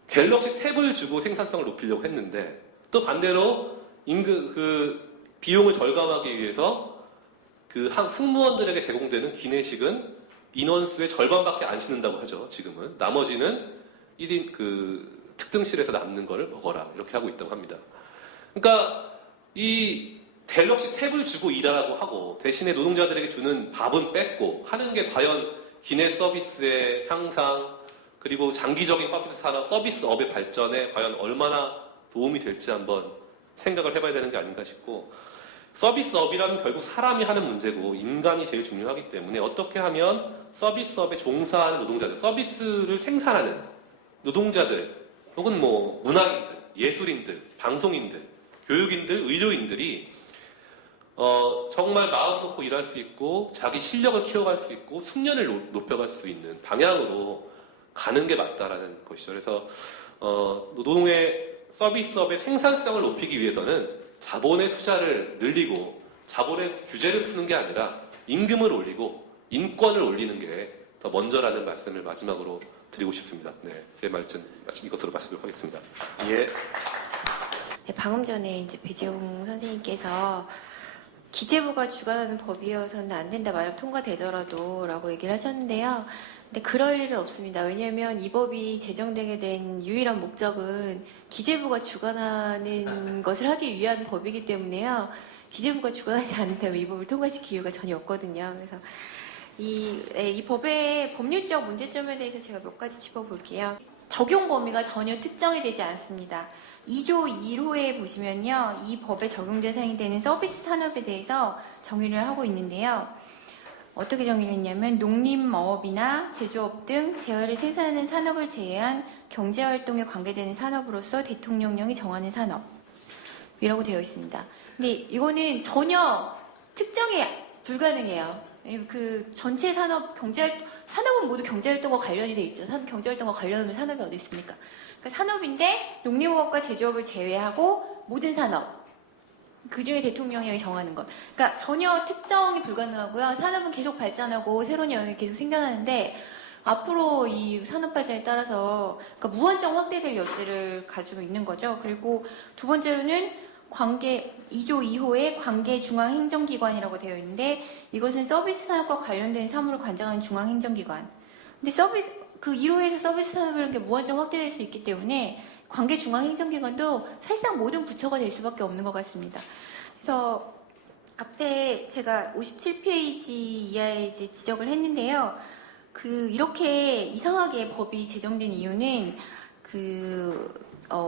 갤럭시 탭을 주고 생산성을 높이려고 했는데 또 반대로 그 비용을 절감하기 위해서 그 승무원들에게 제공되는 기내식은 인원수의 절반밖에 안 싣는다고 하죠. 지금은 나머지는 1인 그 특등실에서 남는 거를 먹어라 이렇게 하고 있다고 합니다. 그러니까 이 갤럭시 탭을 주고 일하라고 하고 대신에 노동자들에게 주는 밥은 뺏고 하는 게 과연 기내 서비스의 향상 그리고 장기적인 서비스업의 발전에 과연 얼마나 도움이 될지 한번 생각을 해봐야 되는 게 아닌가 싶고 서비스업이라는 결국 사람이 하는 문제고 인간이 제일 중요하기 때문에 어떻게 하면 서비스업에 종사하는 노동자들, 서비스를 생산하는 노동자들 혹은 뭐 문화인들, 예술인들, 방송인들, 교육인들, 의료인들이 정말 마음 놓고 일할 수 있고 자기 실력을 키워갈 수 있고 숙련을 높여갈 수 있는 방향으로 가는 게 맞다라는 것이죠. 그래서 노동의 서비스업의 생산성을 높이기 위해서는 자본의 투자를 늘리고 자본의 규제를 푸는 게 아니라 임금을 올리고 인권을 올리는 게 더 먼저라는 말씀을 마지막으로 드리고 싶습니다. 네, 제 말씀 이것으로 마치도록 하겠습니다. 예. 네, 방금 전에 이제 배재용 선생님께서 기재부가 주관하는 법이어서는 안 된다, 만약 통과되더라도 라고 얘기를 하셨는데요. 근데 그럴 일은 없습니다. 왜냐하면 이 법이 제정되게 된 유일한 목적은 기재부가 주관하는 것을 하기 위한 법이기 때문에요. 기재부가 주관하지 않는다면 이 법을 통과시킬 이유가 전혀 없거든요. 그래서 이 법의 법률적 문제점에 대해서 제가 몇 가지 짚어볼게요. 적용 범위가 전혀 특정이 되지 않습니다. 2조 1호에 보시면요. 이 법에 적용 대상이 되는 서비스 산업에 대해서 정의를 하고 있는데요. 어떻게 정의를 했냐면 농림어업이나 제조업 등 재화를 생산하는 산업을 제외한 경제활동에 관계되는 산업으로서 대통령령이 정하는 산업이라고 되어 있습니다. 근데 이거는 전혀 특정이 불가능해요. 그 전체 산업은 모두 경제활동과 관련이 돼 있죠. 경제활동과 관련없는 산업이 어디 있습니까? 그러니까 산업인데 농림업과 제조업을 제외하고 모든 산업, 그 중에 대통령령이 정하는 것. 그러니까 전혀 특정이 불가능하고요. 산업은 계속 발전하고 새로운 영역이 계속 생겨나는데 앞으로 이 산업 발전에 따라서 그러니까 무한정 확대될 여지를 가지고 있는 거죠. 그리고 두 번째로는 2조 2호에 관계중앙행정기관이라고 되어 있는데 이것은 서비스 산업과 관련된 사무를 관장하는 중앙행정기관. 근데 그 1호에서 서비스 산업이라는 게 무한정 확대될 수 있기 때문에 관계중앙행정기관도 사실상 모든 부처가 될 수밖에 없는 것 같습니다. 그래서 앞에 제가 57페이지 이하에 이제 지적을 했는데요. 이렇게 이상하게 법이 제정된 이유는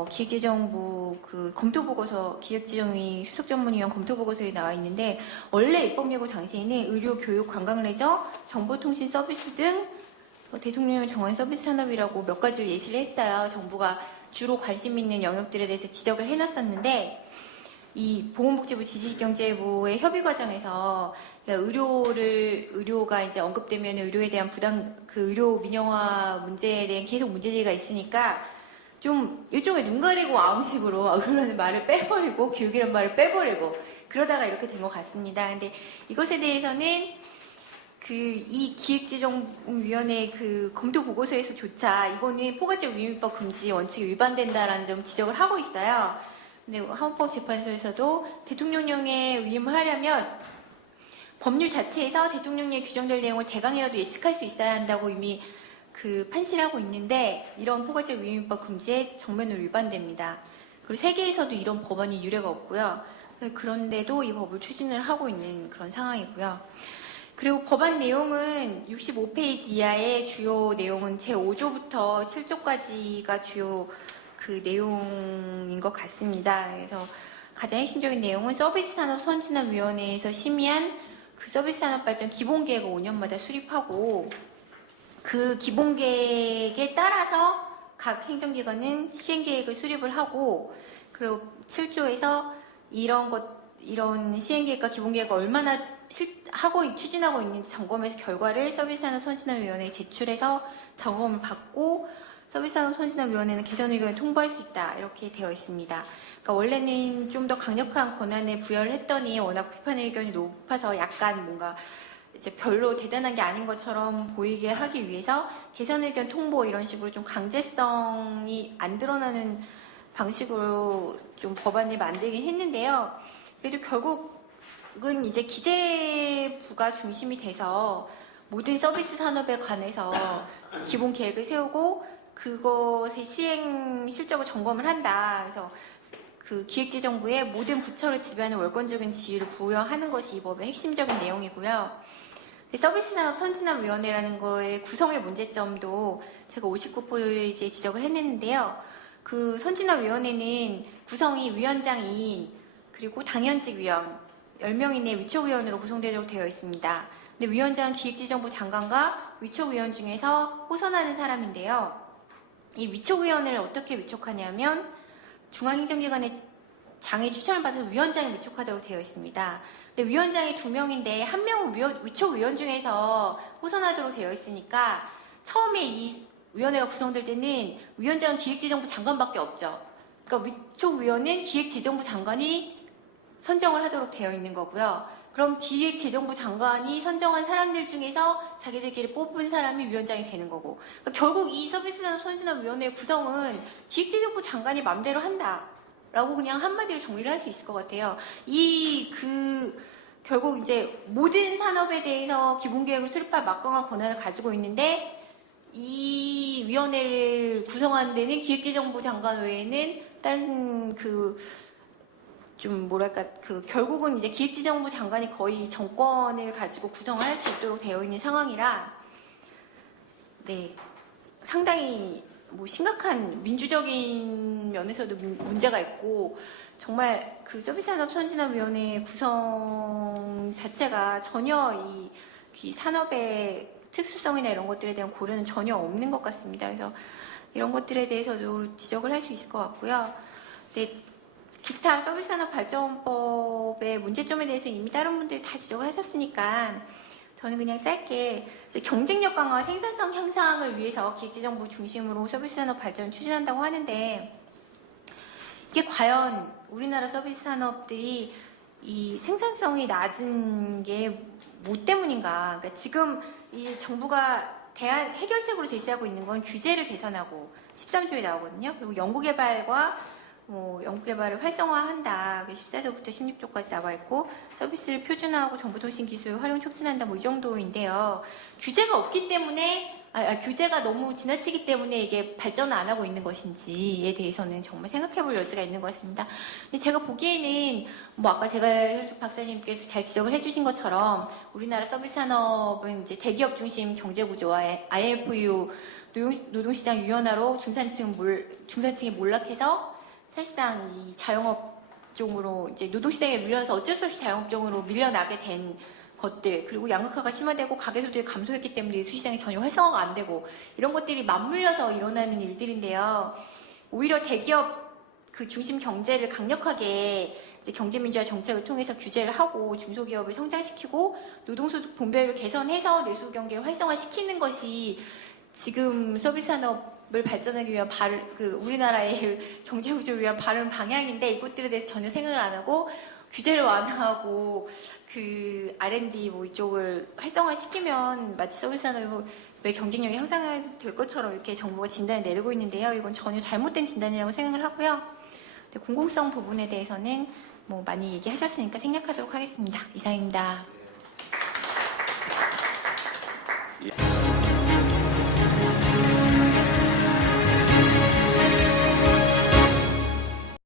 기획재정부 검토보고서, 기획재정위 수석전문위원 검토보고서에 나와 있는데 원래 입법예고 당시에는 의료, 교육, 관광레저, 정보통신 서비스 등 대통령이 정한 서비스 산업이라고 몇 가지를 예시를 했어요. 정부가 주로 관심 있는 영역들에 대해서 지적을 해놨었는데 이 보건복지부 지식경제부의 협의 과정에서 의료가 이제 언급되면 의료에 대한 의료 민영화 문제에 대한 계속 문제제기가 있으니까 좀 일종의 눈 가리고 아웅식으로 의료라는 말을 빼버리고 교육이라는 말을 빼버리고 그러다가 이렇게 된 것 같습니다. 근데 이것에 대해서는 이 기획재정위원회 검토 보고서에서조차 이거는 포괄적 위임법 금지 원칙에 위반된다라는 점 지적을 하고 있어요. 근데 헌법재판소에서도 대통령령에 위임하려면 법률 자체에서 대통령령에 규정될 내용을 대강이라도 예측할 수 있어야 한다고 이미 그 판시를 하고 있는데 이런 포괄적 위임법 금지에 정면으로 위반됩니다. 그리고 세계에서도 이런 법안이 유례가 없고요. 그런데도 이 법을 추진을 하고 있는 그런 상황이고요. 그리고 법안 내용은 65페이지 이하의 주요 내용은 제5조부터 7조까지가 주요 그 내용인 것 같습니다. 그래서 가장 핵심적인 내용은 서비스산업선진화위원회에서 심의한 그 서비스산업발전 기본계획을 5년마다 수립하고 그 기본계획에 따라서 각 행정기관은 시행계획을 수립을 하고 그리고 7조에서 이런 시행계획과 기본계획을 얼마나 추진하고 있는지 점검해서 결과를 서비스산업선진화위원회에 제출해서 점검을 받고 서비스산업선진화위원회는 개선 의견을 통보할 수 있다 이렇게 되어 있습니다. 그러니까 원래는 좀 더 강력한 권한을 부여를 했더니 워낙 비판 의견이 높아서 약간 뭔가 이제 별로 대단한 게 아닌 것처럼 보이게 하기 위해서 개선 의견 통보 이런 식으로 좀 강제성이 안 드러나는 방식으로 좀 법안을 만들긴 했는데요. 그래도 결국은 이제 기재부가 중심이 돼서 모든 서비스 산업에 관해서 기본 계획을 세우고 그것의 시행 실적을 점검을 한다. 그래서 그 기획재정부에 모든 부처를 지배하는 월권적인 지위를 부여하는 것이 이 법의 핵심적인 내용이고요. 서비스산업선진화위원회라는 거의 구성의 문제점도 제가 59페이지에 지적을 했는데요. 그 선진화위원회는 구성이 위원장 2인 그리고 당연직 위원 10명 이내 위촉위원으로 구성되도록 되어 있습니다. 근데 위원장은 기획재정부 장관과 위촉위원 중에서 호선하는 사람인데요. 이 위촉위원회를 어떻게 위촉하냐면 중앙행정기관의 장의 추천을 받아서 위원장이 위촉하도록 되어 있습니다. 근데 위원장이 2명인데 한 명은 위촉위원 중에서 호선하도록 되어 있으니까 처음에 이 위원회가 구성될 때는 위원장은 기획재정부 장관밖에 없죠. 그러니까 위촉위원은 기획재정부 장관이 선정을 하도록 되어 있는 거고요. 그럼 기획재정부 장관이 선정한 사람들 중에서 자기들끼리 뽑은 사람이 위원장이 되는 거고. 그러니까 결국 이 서비스산업선진화위원회 구성은 기획재정부 장관이 맘대로 한다. 라고 그냥 한마디로 정리를 할 수 있을 것 같아요. 결국 이제 모든 산업에 대해서 기본계획을 수립할 막강한 권한을 가지고 있는데 이 위원회를 구성하는 데는 기획재정부 장관 외에는 다른 결국은 이제 기획재정부 장관이 거의 정권을 가지고 구성을 할 수 있도록 되어 있는 상황이라, 네, 상당히 심각한 민주적인 면에서도 문제가 있고, 정말 그 서비스산업선진화위원회 구성 자체가 전혀 이 산업의 특수성이나 이런 것들에 대한 고려는 전혀 없는 것 같습니다. 그래서 이런 것들에 대해서도 지적을 할 수 있을 것 같고요. 네, 기타 서비스산업발전법의 문제점에 대해서 이미 다른 분들이 다 지적을 하셨으니까 저는 그냥 짧게 경쟁력 강화와 생산성 향상을 위해서 기획재정부 중심으로 서비스산업 발전을 추진한다고 하는데 이게 과연 우리나라 서비스산업들이 이 생산성이 낮은 게 뭐 때문인가? 그러니까 지금 이 정부가 해결책으로 제시하고 있는 건 규제를 개선하고 13조에 나오거든요. 그리고 연구개발과 연구개발을 활성화한다. 14조부터 16조까지 나와 있고 서비스를 표준화하고 정보통신 기술 활용 촉진한다. 이 정도인데요. 규제가 없기 때문에 규제가 너무 지나치기 때문에 이게 발전을 안 하고 있는 것인지에 대해서는 정말 생각해볼 여지가 있는 것 같습니다. 근데 제가 보기에는 아까 제가 현숙 박사님께서 잘 지적을 해주신 것처럼 우리나라 서비스 산업은 이제 대기업 중심 경제 구조와 IFU 노동시장 유연화로 중산층이 몰락해서 사실상 이 자영업 쪽으로 이제 노동시장에 밀려서 어쩔 수 없이 자영업 쪽으로 밀려나게 된 것들, 그리고 양극화가 심화되고 가계소득이 감소했기 때문에 수시장이 전혀 활성화가 안 되고 이런 것들이 맞물려서 일어나는 일들인데요. 오히려 대기업 그 중심 경제를 강력하게 이제 경제민주화 정책을 통해서 규제를 하고 중소기업을 성장시키고 노동소득 분배율을 개선해서 내수 경기를 활성화시키는 것이 지금 서비스 산업을 발전하기 위한 우리나라의 경제 구조를 위한 바른 방향인데 이것들에 대해서 전혀 생각을 안 하고 규제를 완화하고 R&D 이쪽을 활성화시키면 마치 서비스 산업의 경쟁력이 향상될 것처럼 이렇게 정부가 진단을 내리고 있는데요. 이건 전혀 잘못된 진단이라고 생각을 하고요. 공공성 부분에 대해서는 많이 얘기하셨으니까 생략하도록 하겠습니다. 이상입니다. 예.